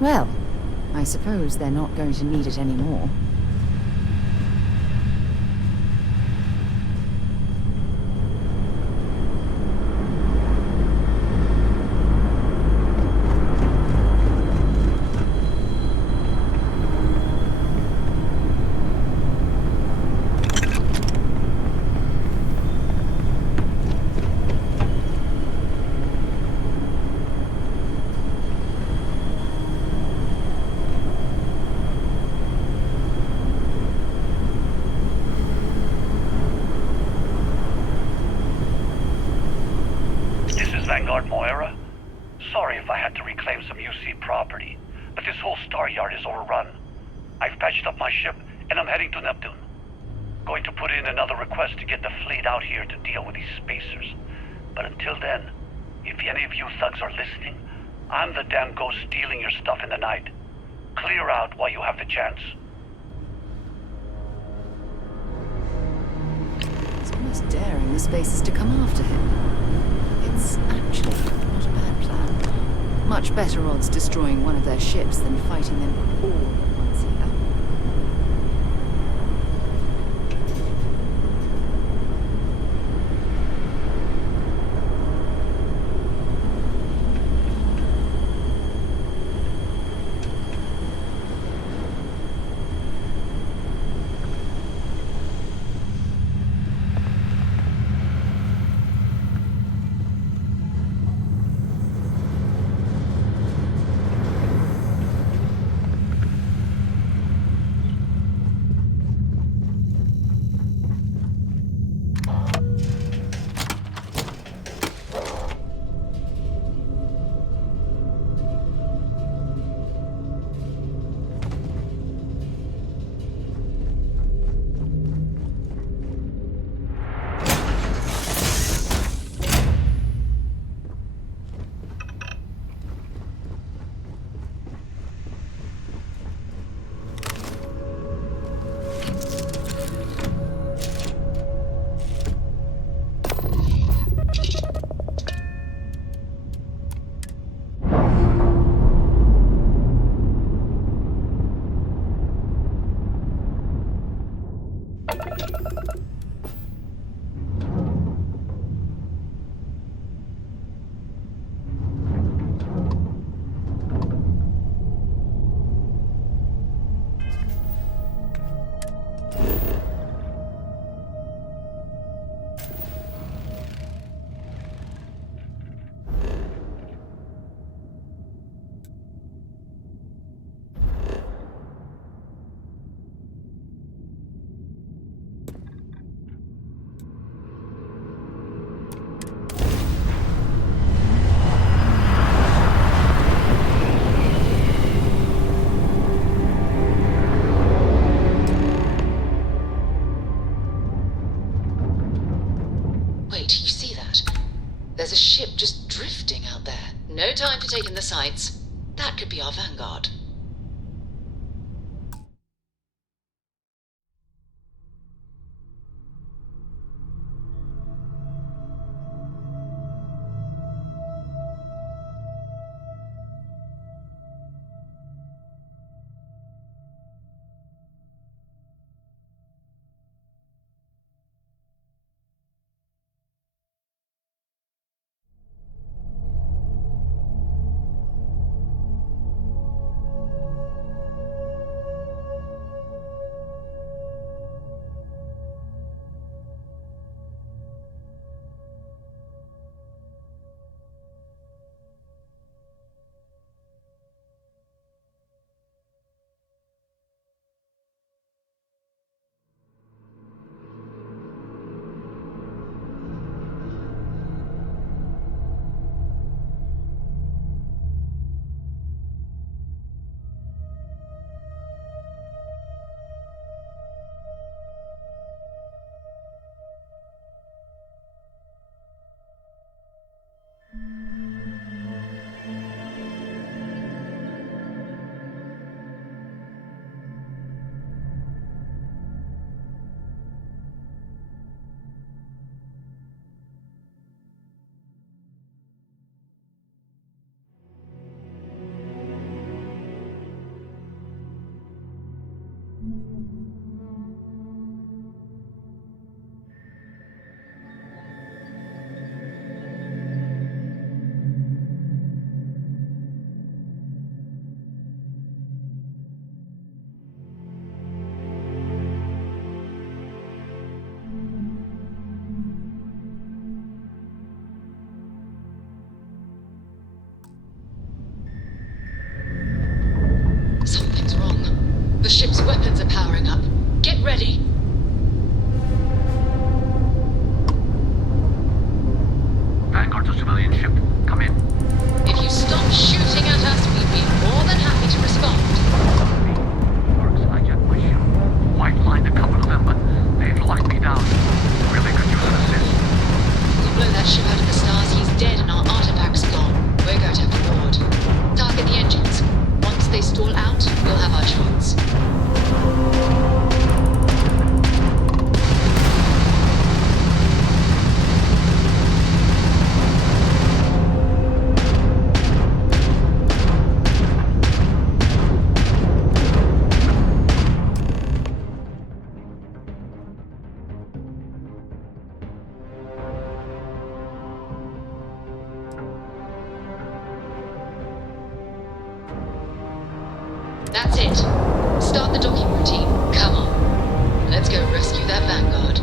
Well, I suppose they're not going to need it anymore. Sorry if I had to reclaim some UC property, but this whole star yard is overrun. I've patched up my ship, and I'm heading to Neptune. Going to put in another request to get the fleet out here to deal with these spacers. But until then, if any of you thugs are listening, I'm the damn ghost stealing your stuff in the night. Clear out while you have the chance. It's almost daring the spacers to come after him. It's actually not a bad plan. Much better odds destroying one of their ships than fighting them all at once here. Wait, you see that? There's a ship just drifting out there. No time for taking the sights. That could be our vanguard. That's it. Start the docking routine. Come on. Let's go rescue that Vanguard.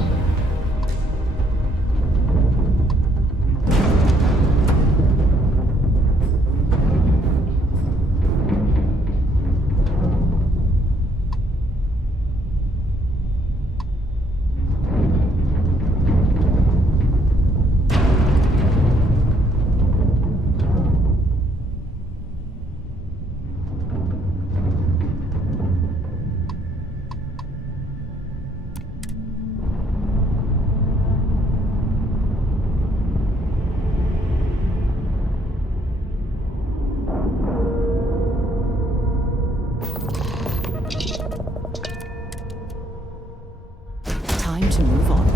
Time to move on.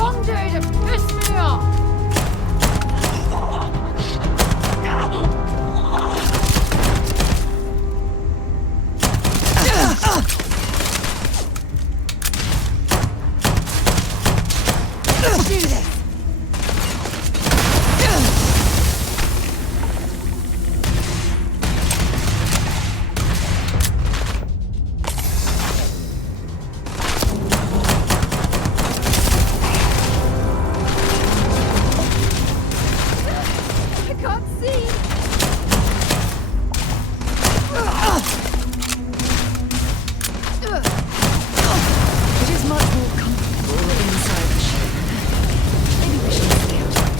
Long day to piss me off! Do this! I can't see! It is much more comfortable inside the ship. Maybe we should scout out.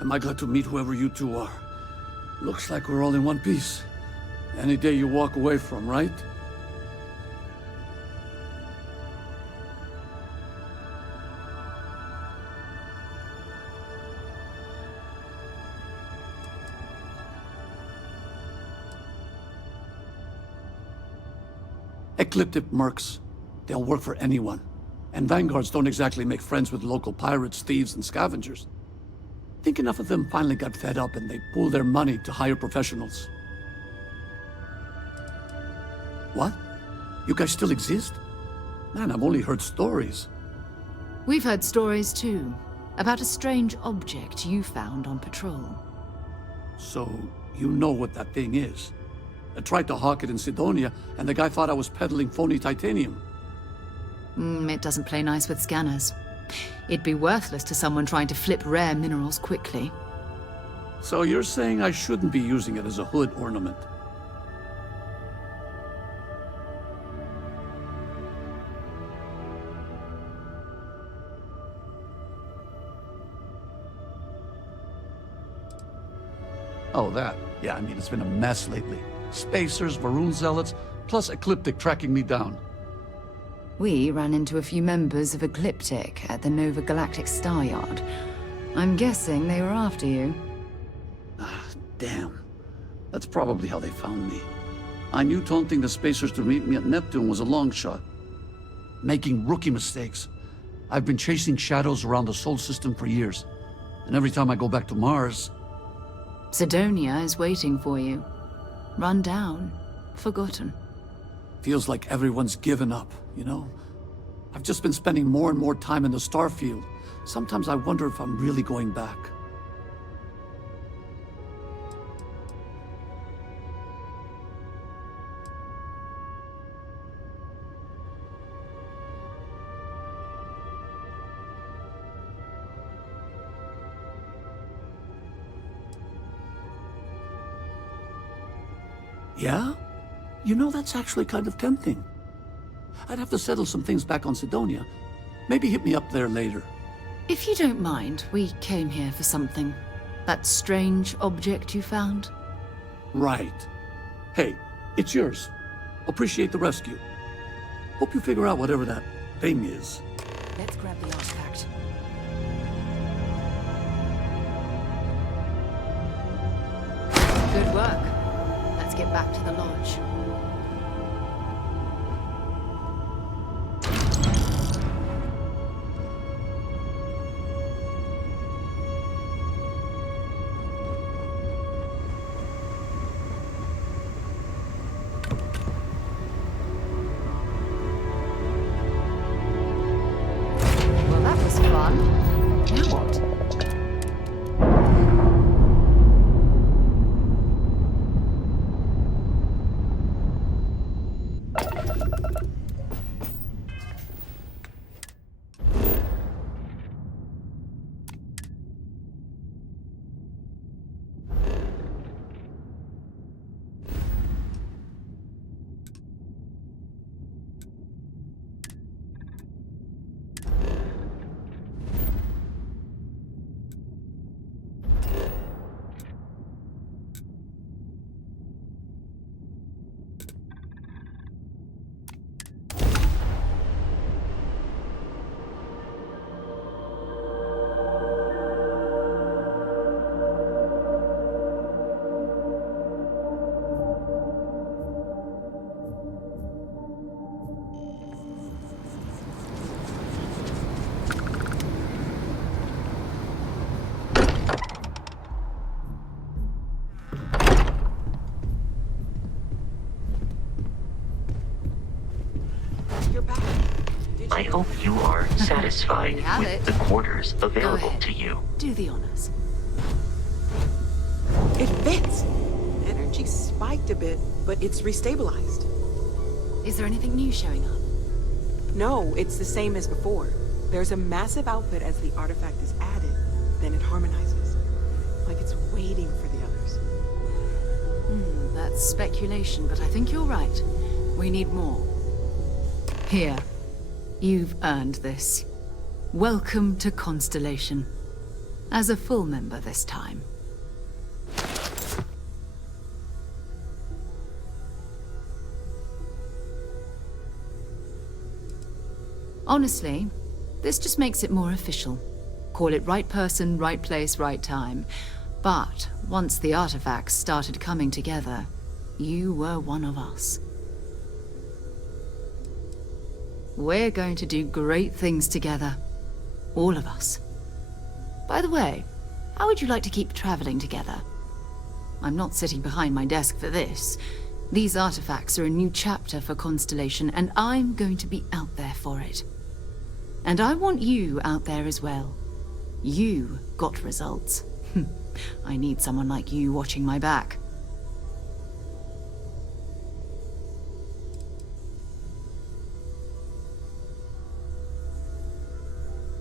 Am I glad to meet whoever you two are. Looks like we're all in one piece. Any day you walk away from, right? Ecliptic mercs. They'll work for anyone. And vanguards don't exactly make friends with local pirates, thieves, and scavengers. I think enough of them finally got fed up and they pooled their money to hire professionals. What? You guys still exist? Man, I've only heard stories. We've heard stories too, about a strange object you found on patrol. So, you know what that thing is? I tried to hawk it in Sidonia, and the guy thought I was peddling phony titanium. It doesn't play nice with scanners. It'd be worthless to someone trying to flip rare minerals quickly. So you're saying I shouldn't be using it as a hood ornament? Oh, that. Yeah, I mean, it's been a mess lately. Spacers, Varun zealots, plus Ecliptic tracking me down. We ran into a few members of Ecliptic at the Nova Galactic Star Yard. I'm guessing they were after you. Ah, damn. That's probably how they found me. I knew taunting the Spacers to meet me at Neptune was a long shot. Making rookie mistakes. I've been chasing shadows around the Sol system for years. And every time I go back to Mars... Sidonia is waiting for you. Run down. Forgotten. Feels like everyone's given up, you know? I've just been spending more and more time in the Starfield. Sometimes I wonder if I'm really going back. Yeah? You know, that's actually kind of tempting. I'd have to settle some things back on Sidonia. Maybe hit me up there later. If you don't mind, we came here for something. That strange object you found? Right. Hey, it's yours. Appreciate the rescue. Hope you figure out whatever that thing is. Let's grab the artifact. Good work. Let's get back to the lodge. Well, that was fun. Now what? I hope you are satisfied We have with it. the quarters available ahead. to you. Do the honors. It fits. Energy spiked a bit, but it's restabilized. Is there anything new showing up? No, it's the same as before. There's a massive output as the artifact is added, then it harmonizes. Like it's waiting for the others. That's speculation, but I think you're right. We need more. Here. You've earned this. Welcome to Constellation. As a full member this time. Honestly, this just makes it more official. Call it right person, right place, right time. But once the artifacts started coming together, you were one of us. We're going to do great things together. All of us. By the way, how would you like to keep traveling together? I'm not sitting behind my desk for this. These artifacts are a new chapter for Constellation, and I'm going to be out there for it. And I want you out there as well. You got results. I need someone like you watching my back.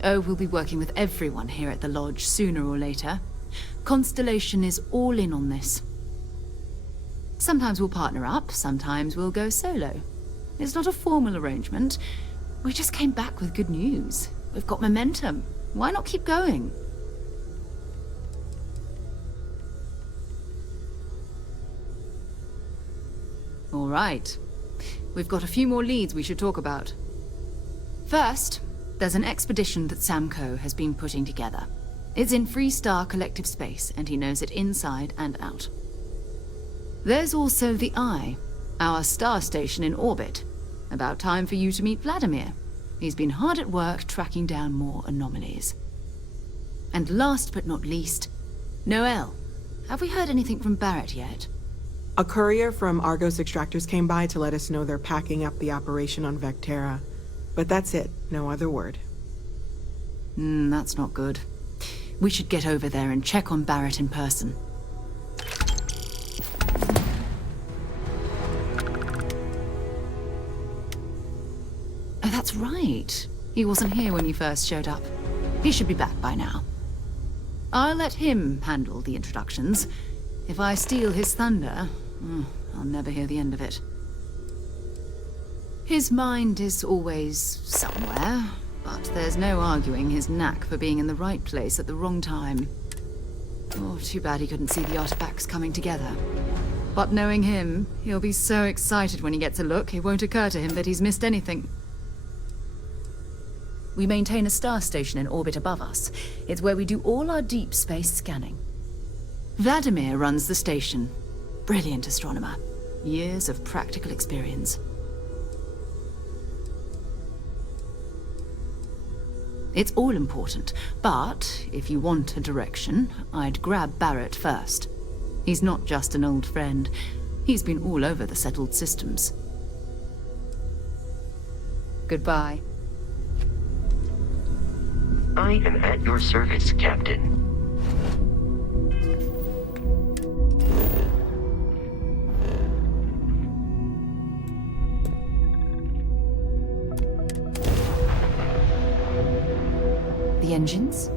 Oh, we'll be working with everyone here at the Lodge sooner or later. Constellation is all in on this. Sometimes we'll partner up, sometimes we'll go solo. It's not a formal arrangement. We just came back with good news. We've got momentum. Why not keep going? All right. We've got a few more leads we should talk about. First, there's an expedition that Samco has been putting together. It's in Freestar Collective Space, and he knows it inside and out. There's also the Eye, our star station in orbit. About time for you to meet Vladimir. He's been hard at work tracking down more anomalies. And last but not least, Noel. Have we heard anything from Barrett yet? A courier from Argos Extractors came by to let us know they're packing up the operation on Vectera. But that's it. No other word. That's not good. We should get over there and check on Barrett in person. Oh, that's right. He wasn't here when you first showed up. He should be back by now. I'll let him handle the introductions. If I steal his thunder, I'll never hear the end of it. His mind is always somewhere, but there's no arguing his knack for being in the right place at the wrong time. Oh, too bad he couldn't see the artifacts coming together. But knowing him, he'll be so excited when he gets a look, it won't occur to him that he's missed anything. We maintain a star station in orbit above us. It's where we do all our deep space scanning. Vladimir runs the station. Brilliant astronomer. Years of practical experience. It's all important, but if you want a direction, I'd grab Barrett first. He's not just an old friend. He's been all over the settled systems. Goodbye. I am at your service, Captain. The engines?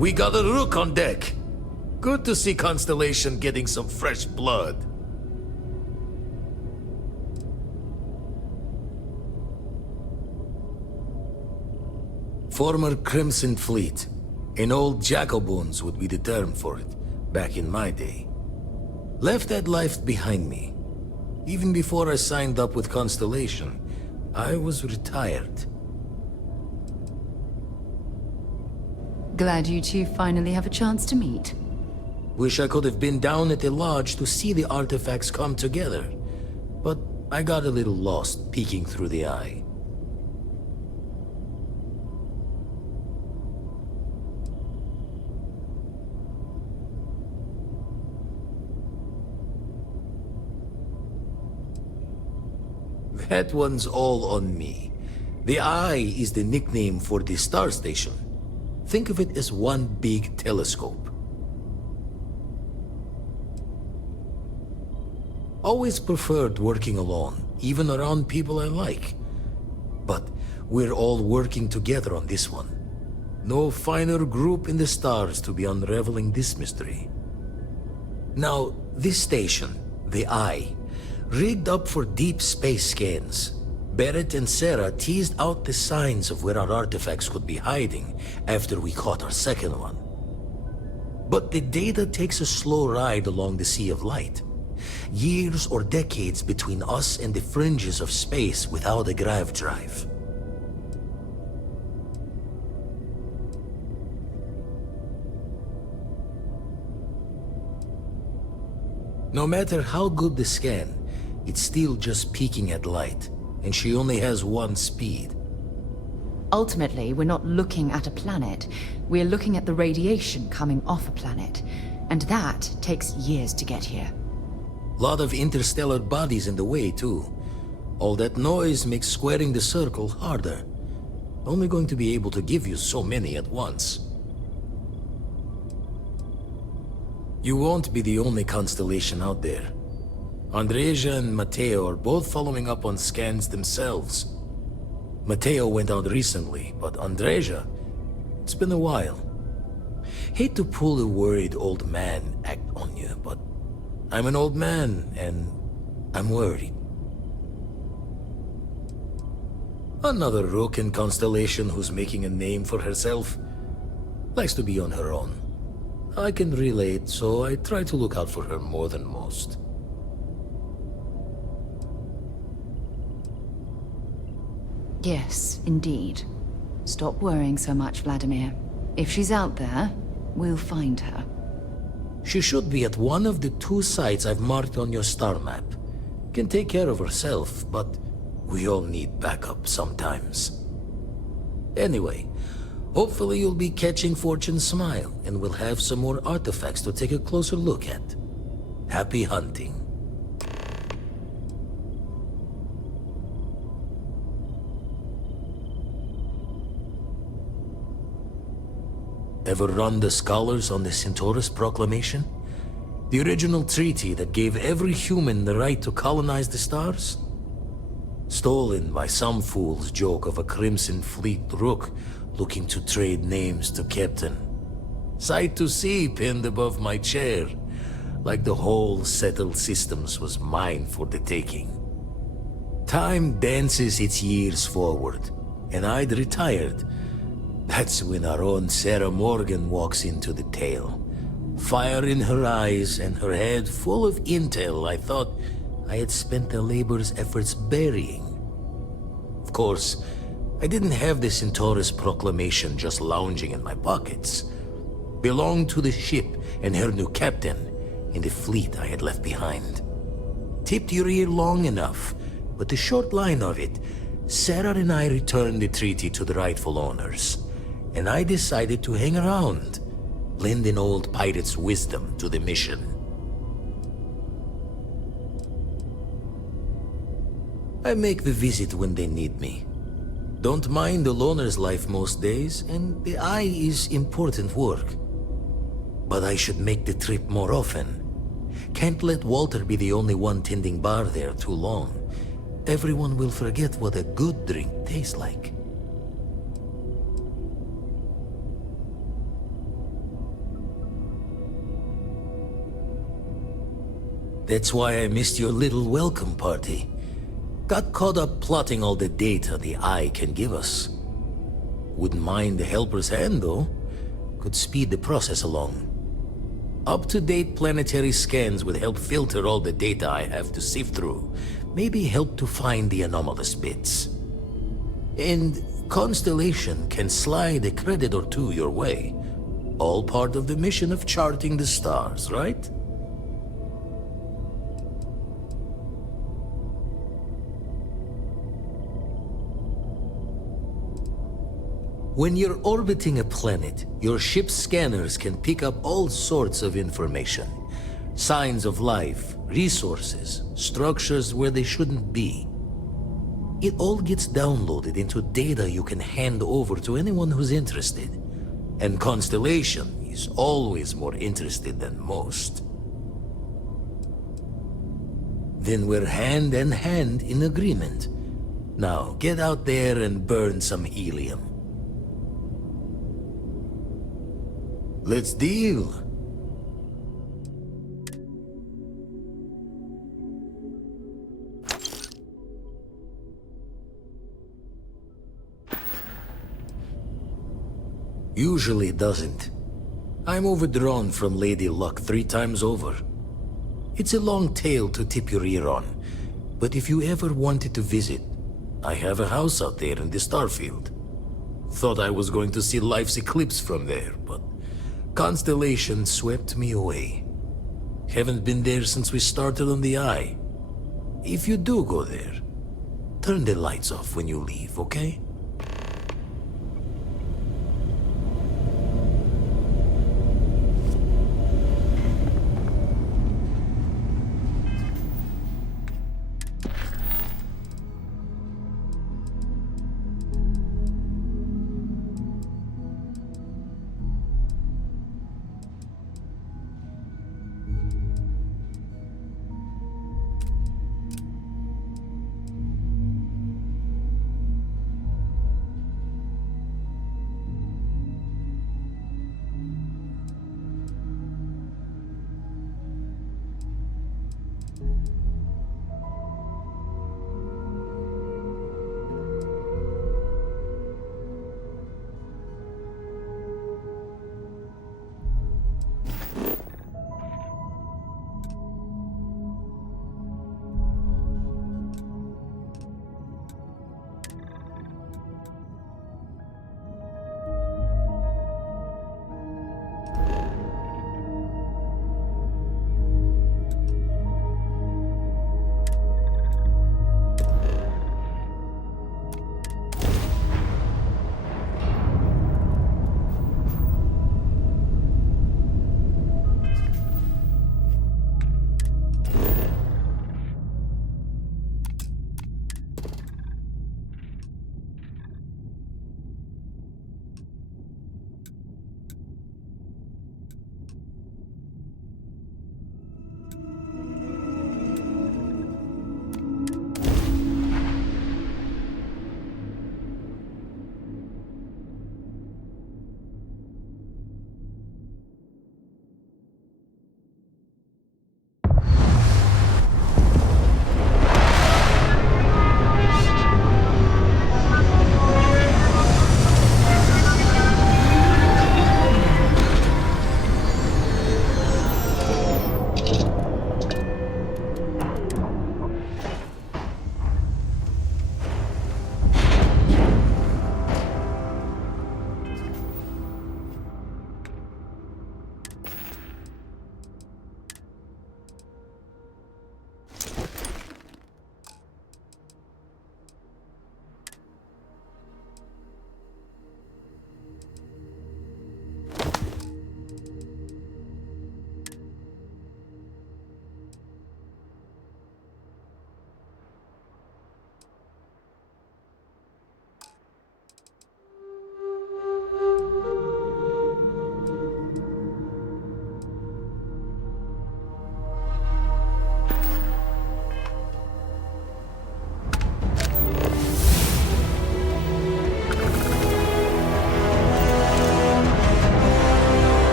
We got a rook on deck. Good to see Constellation getting some fresh blood. Former Crimson Fleet. An old Jacoboons would be the term for it, back in my day. Left that life behind me. Even before I signed up with Constellation, I was retired. Glad you two finally have a chance to meet. Wish I could have been down at the lodge to see the artifacts come together. But I got a little lost peeking through the eye. That one's all on me. The Eye is the nickname for the star station. Think of it as one big telescope. Always preferred working alone, even around people I like. But we're all working together on this one. No finer group in the stars to be unraveling this mystery. Now, this station, the Eye, rigged up for deep space scans. Barrett and Sarah teased out the signs of where our artifacts could be hiding after we caught our second one. But the data takes a slow ride along the Sea of Light. Years or decades between us and the fringes of space without a grav drive. No matter how good the scan, it's still just peeking at light, and she only has one speed. Ultimately, we're not looking at a planet. We're looking at the radiation coming off a planet. And that takes years to get here. Lot of interstellar bodies in the way, too. All that noise makes squaring the circle harder. Only going to be able to give you so many at once. You won't be the only constellation out there. Andreja and Mateo are both following up on scans themselves. Mateo went out recently, but Andreja, it's been a while. Hate to pull a worried old man act on you, but I'm an old man, and I'm worried. Another rook in Constellation who's making a name for herself. Likes to be on her own. I can relate, so I try to look out for her more than most. Yes, indeed. Stop worrying so much, Vladimir. If she's out there, we'll find her. She should be at one of the 2 sites I've marked on your star map. Can take care of herself, but we all need backup sometimes. Anyway, hopefully you'll be catching Fortune's smile, and we'll have some more artifacts to take a closer look at. Happy hunting. Ever run the scholars on the Centaurus Proclamation? The original treaty that gave every human the right to colonize the stars? Stolen by some fool's joke of a Crimson Fleet rook looking to trade names to Captain. Sight to see pinned above my chair, like the whole settled systems was mine for the taking. Time dances its years forward, and I'd retired. That's when our own Sarah Morgan walks into the tale. Fire in her eyes and her head full of intel I thought I had spent the labor's efforts burying. Of course, I didn't have the Centaurus Proclamation just lounging in my pockets. Belonged to the ship and her new captain in the fleet I had left behind. Tipped your ear long enough, but the short line of it, Sarah and I returned the treaty to the rightful owners. And I decided to hang around, lend an old pirate's wisdom to the mission. I make the visit when they need me. Don't mind the loner's life most days, and the Eye is important work. But I should make the trip more often. Can't let Walter be the only one tending bar there too long. Everyone will forget what a good drink tastes like. That's why I missed your little welcome party. Got caught up plotting all the data the Eye can give us. Wouldn't mind a helper's hand, though. Could speed the process along. Up-to-date planetary scans would help filter all the data I have to sift through. Maybe help to find the anomalous bits. And Constellation can slide a credit or two your way. All part of the mission of charting the stars, right? When you're orbiting a planet, your ship's scanners can pick up all sorts of information. Signs of life, resources, structures where they shouldn't be. It all gets downloaded into data you can hand over to anyone who's interested. And Constellation is always more interested than most. Then we're hand in hand in agreement. Now, get out there and burn some helium. Let's deal. Usually doesn't. I'm overdrawn from Lady Luck 3 times over. It's a long tale to tip your ear on, but if you ever wanted to visit, I have a house out there in the Starfield. Thought I was going to see life's eclipse from there, but Constellation swept me away. Haven't been there since we started on the Eye. If you do go there, turn the lights off when you leave, okay?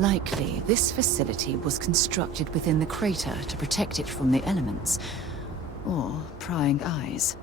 likely, this facility was constructed within the crater to protect it from the elements. Or prying eyes.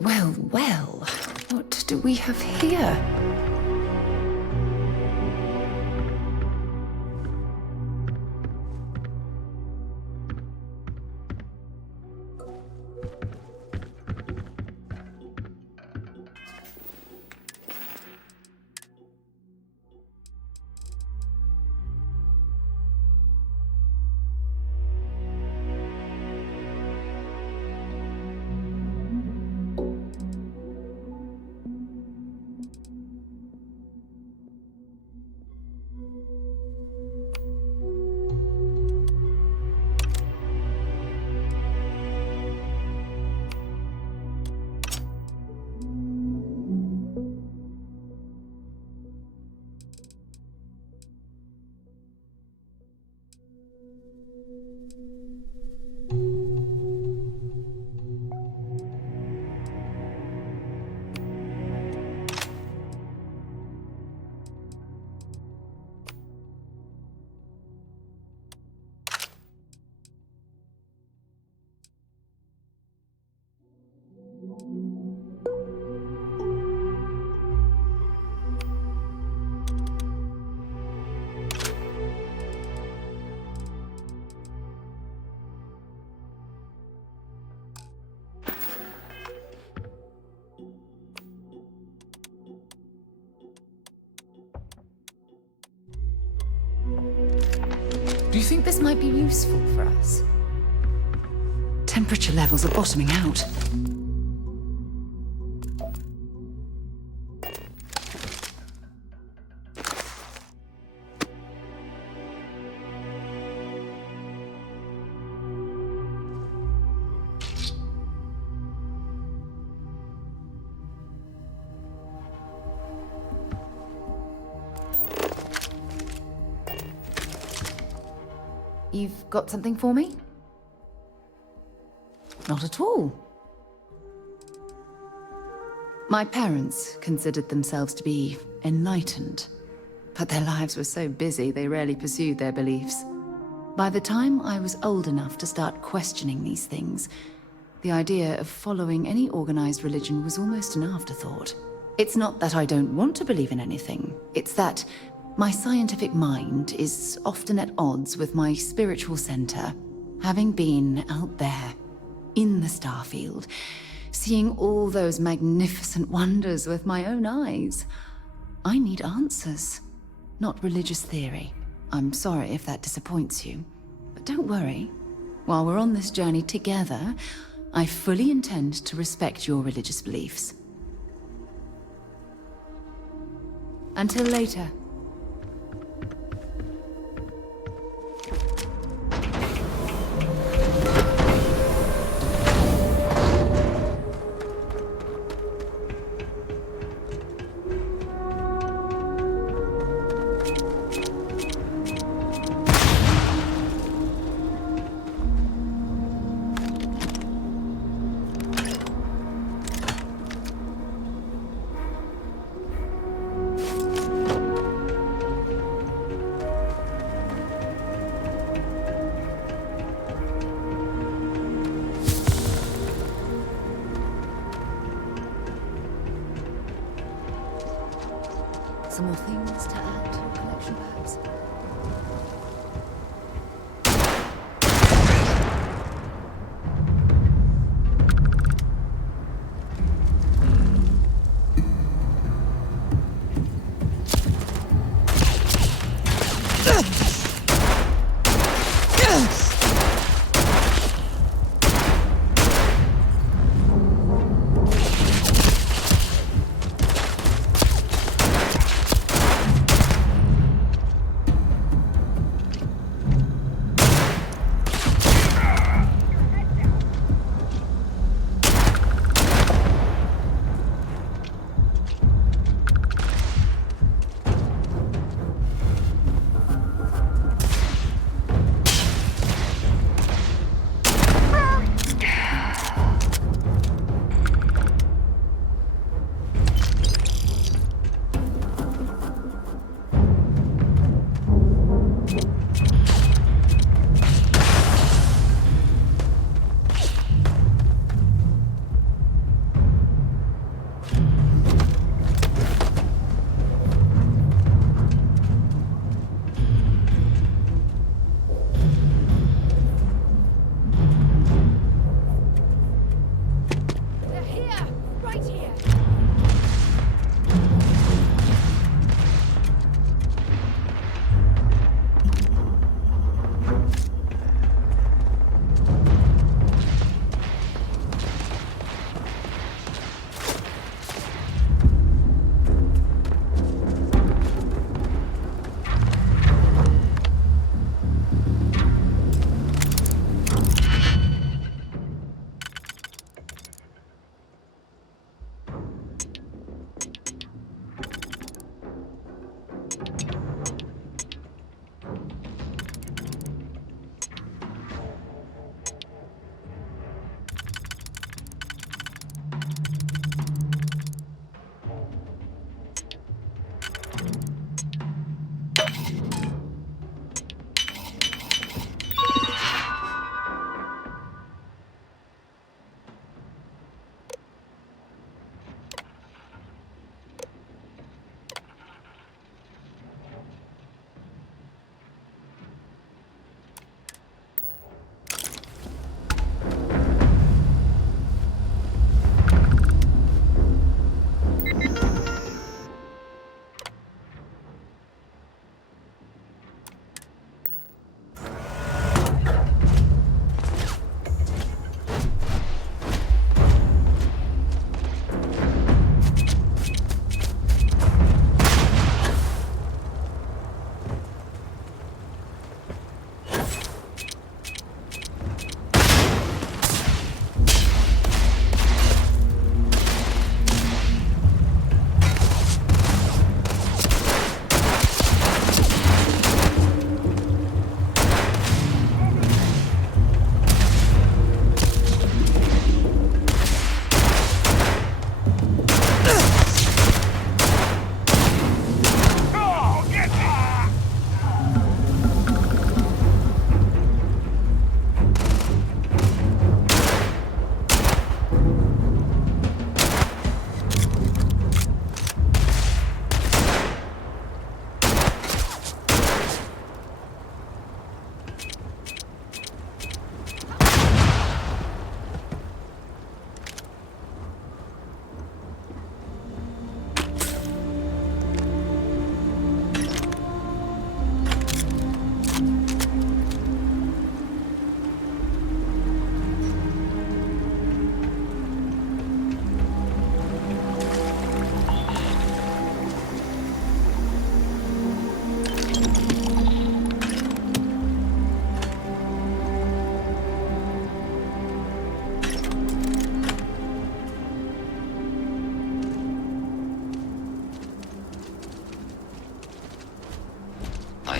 Well, well, what do we have here? Do you think this might be useful for us? Temperature levels are bottoming out. You've got something for me? Not at all. My parents considered themselves to be enlightened, but their lives were so busy they rarely pursued their beliefs. By the time I was old enough to start questioning these things, the idea of following any organized religion was almost an afterthought. It's not that I don't want to believe in anything, it's that my scientific mind is often at odds with my spiritual center. Having been out there, in the Starfield, seeing all those magnificent wonders with my own eyes, I need answers, not religious theory. I'm sorry if that disappoints you, but don't worry. While we're on this journey together, I fully intend to respect your religious beliefs. Until later. Some more things to add to your collection, perhaps?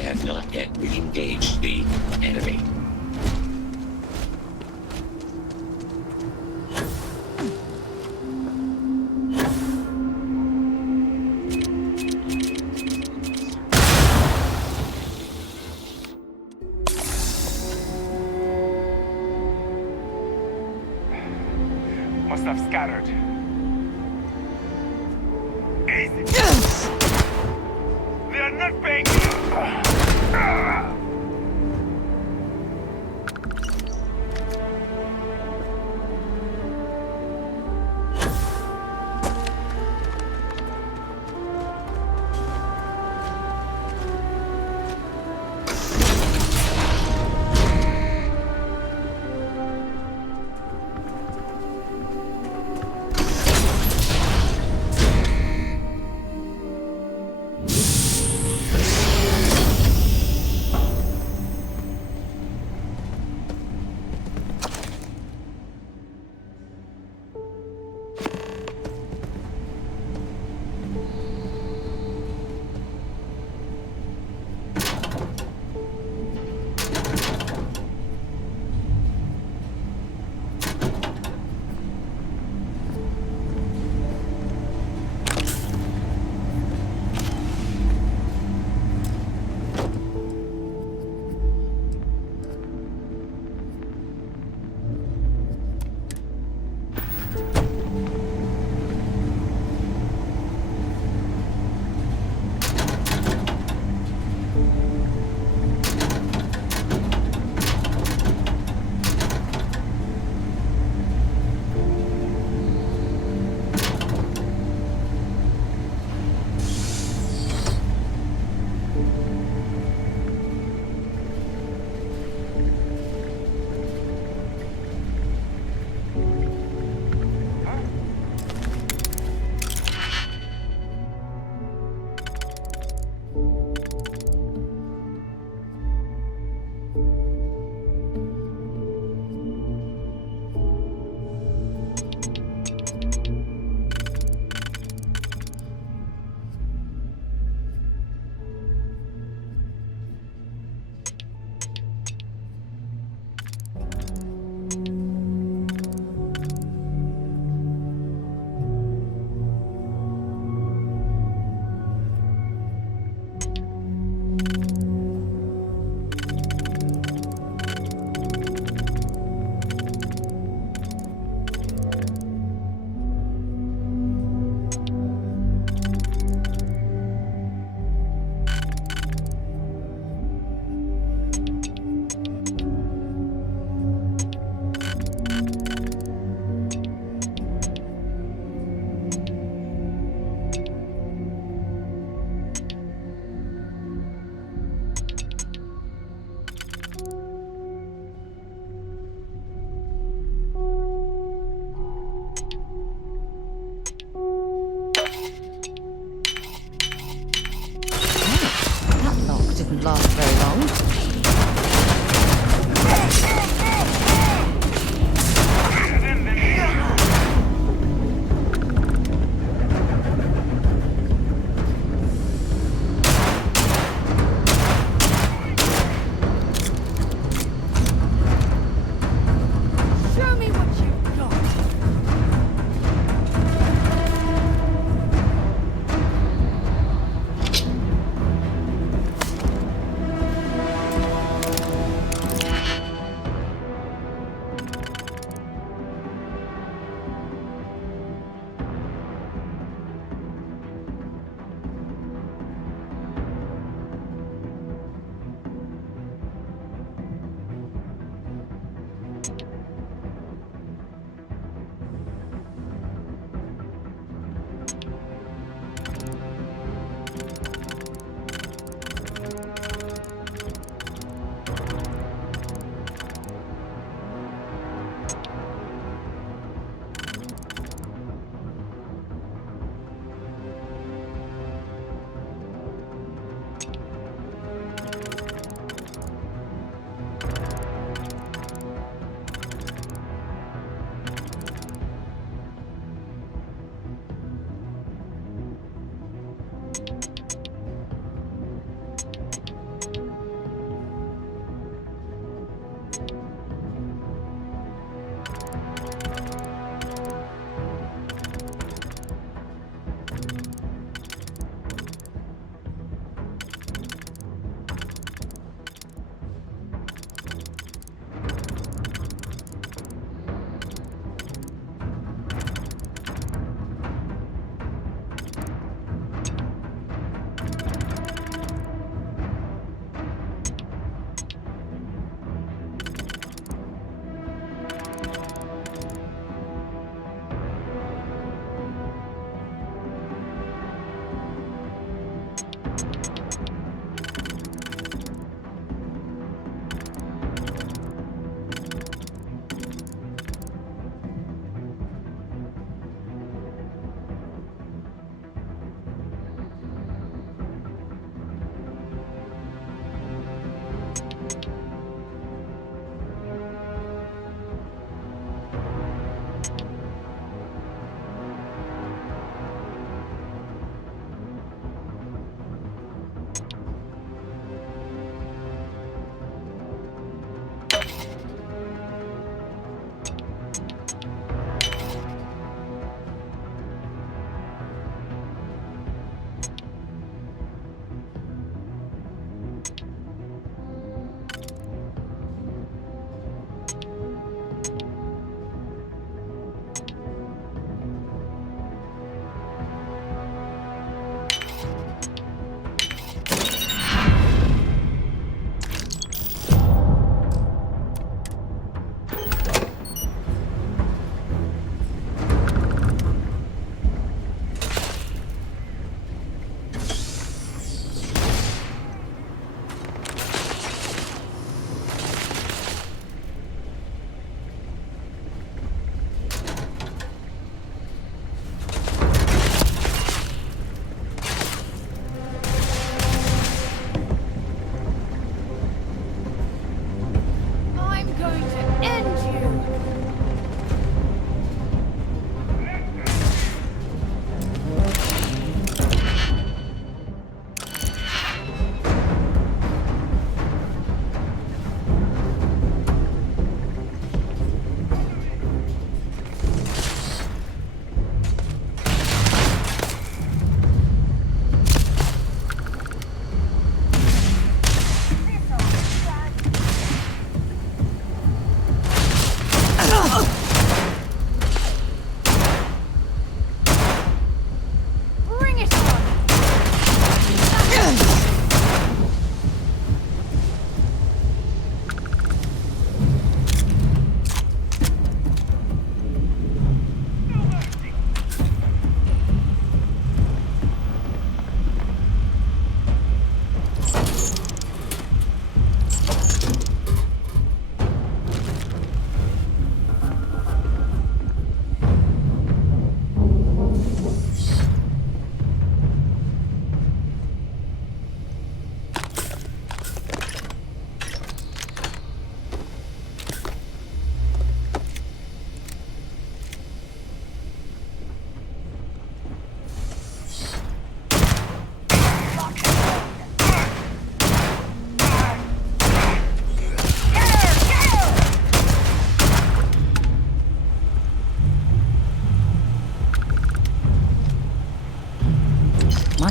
have not yet re-engaged the enemy. Must have scattered. Didn't last very long. Show me what you've got.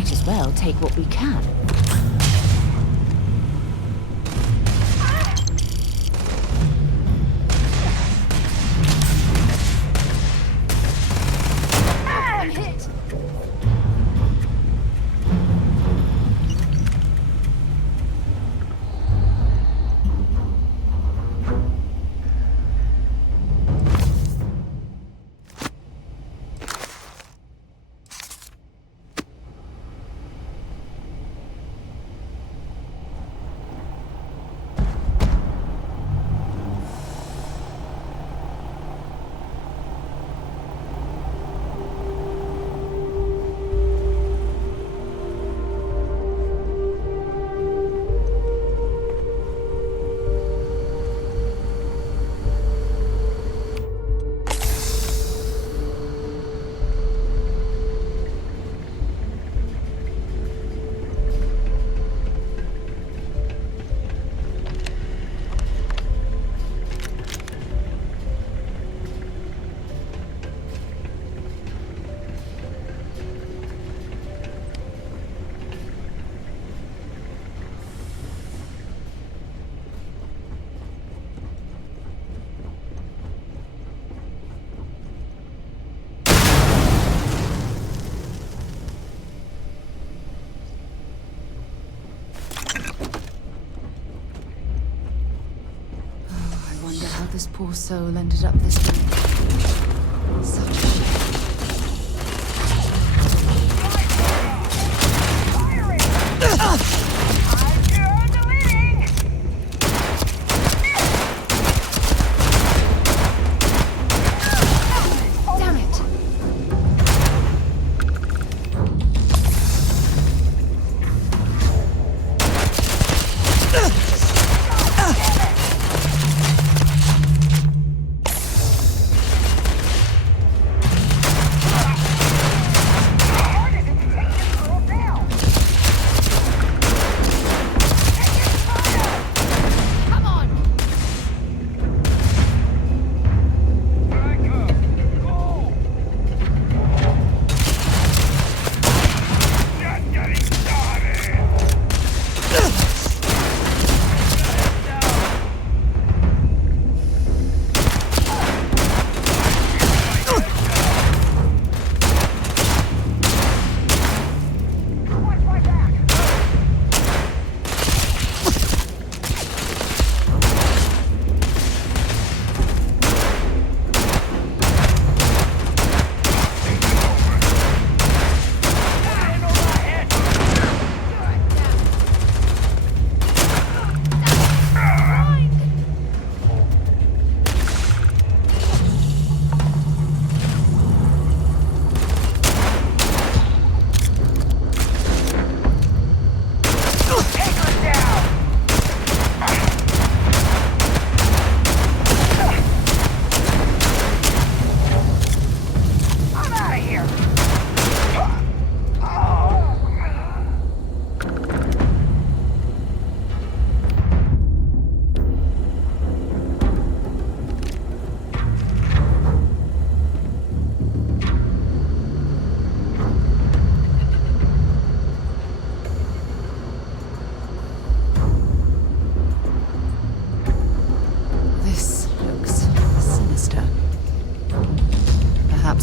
might as well take what we can. I'm hit! This poor soul ended up this way. Such a shame. Damn it!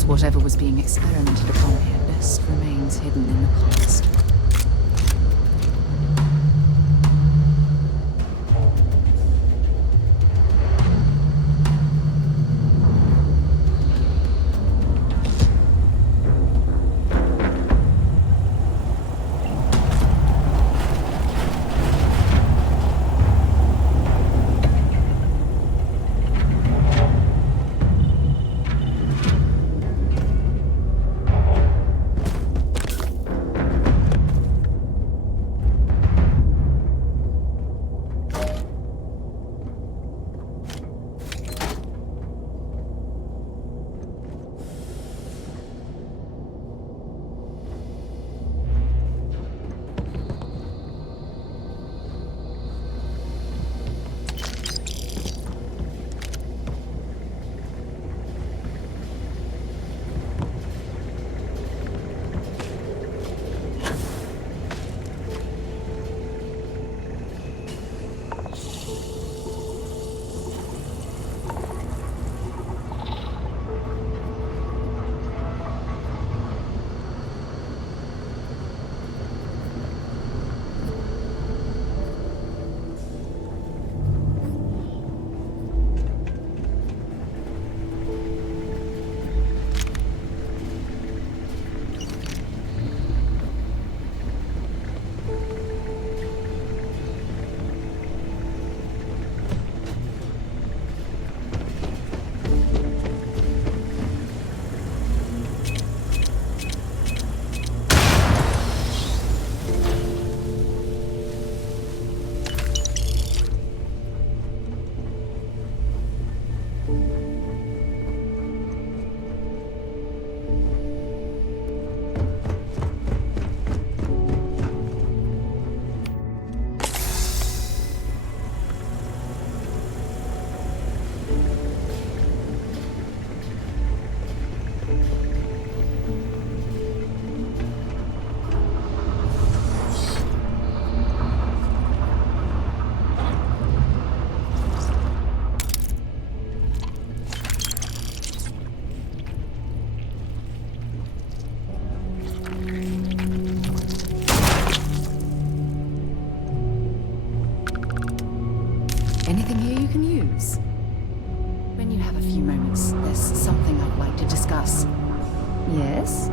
Whatever was being experimented upon here best remains hidden in the past. Yes?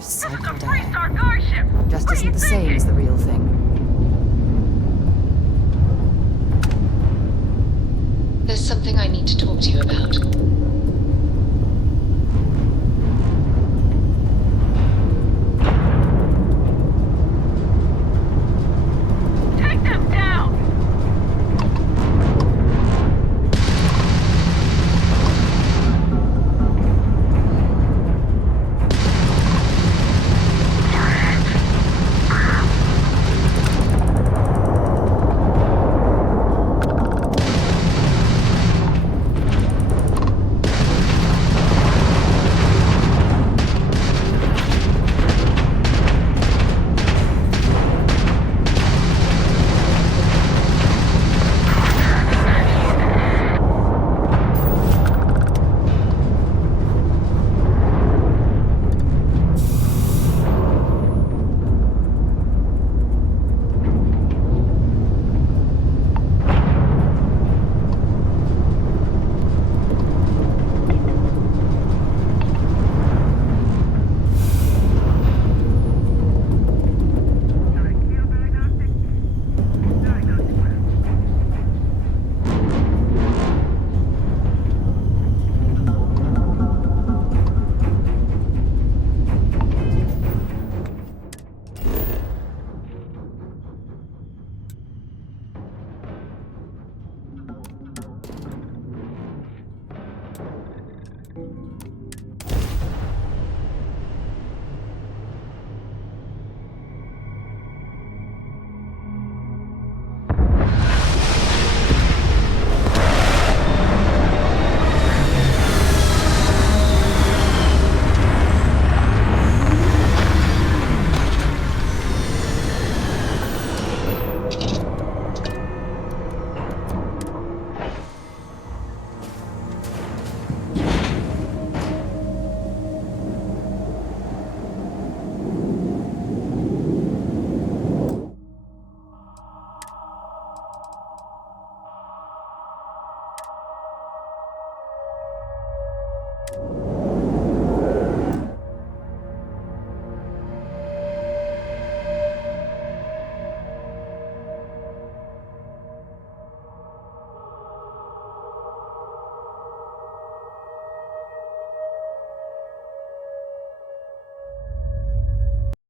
Recycled air. Just isn't the same as the real thing. There's something I need to talk to you about.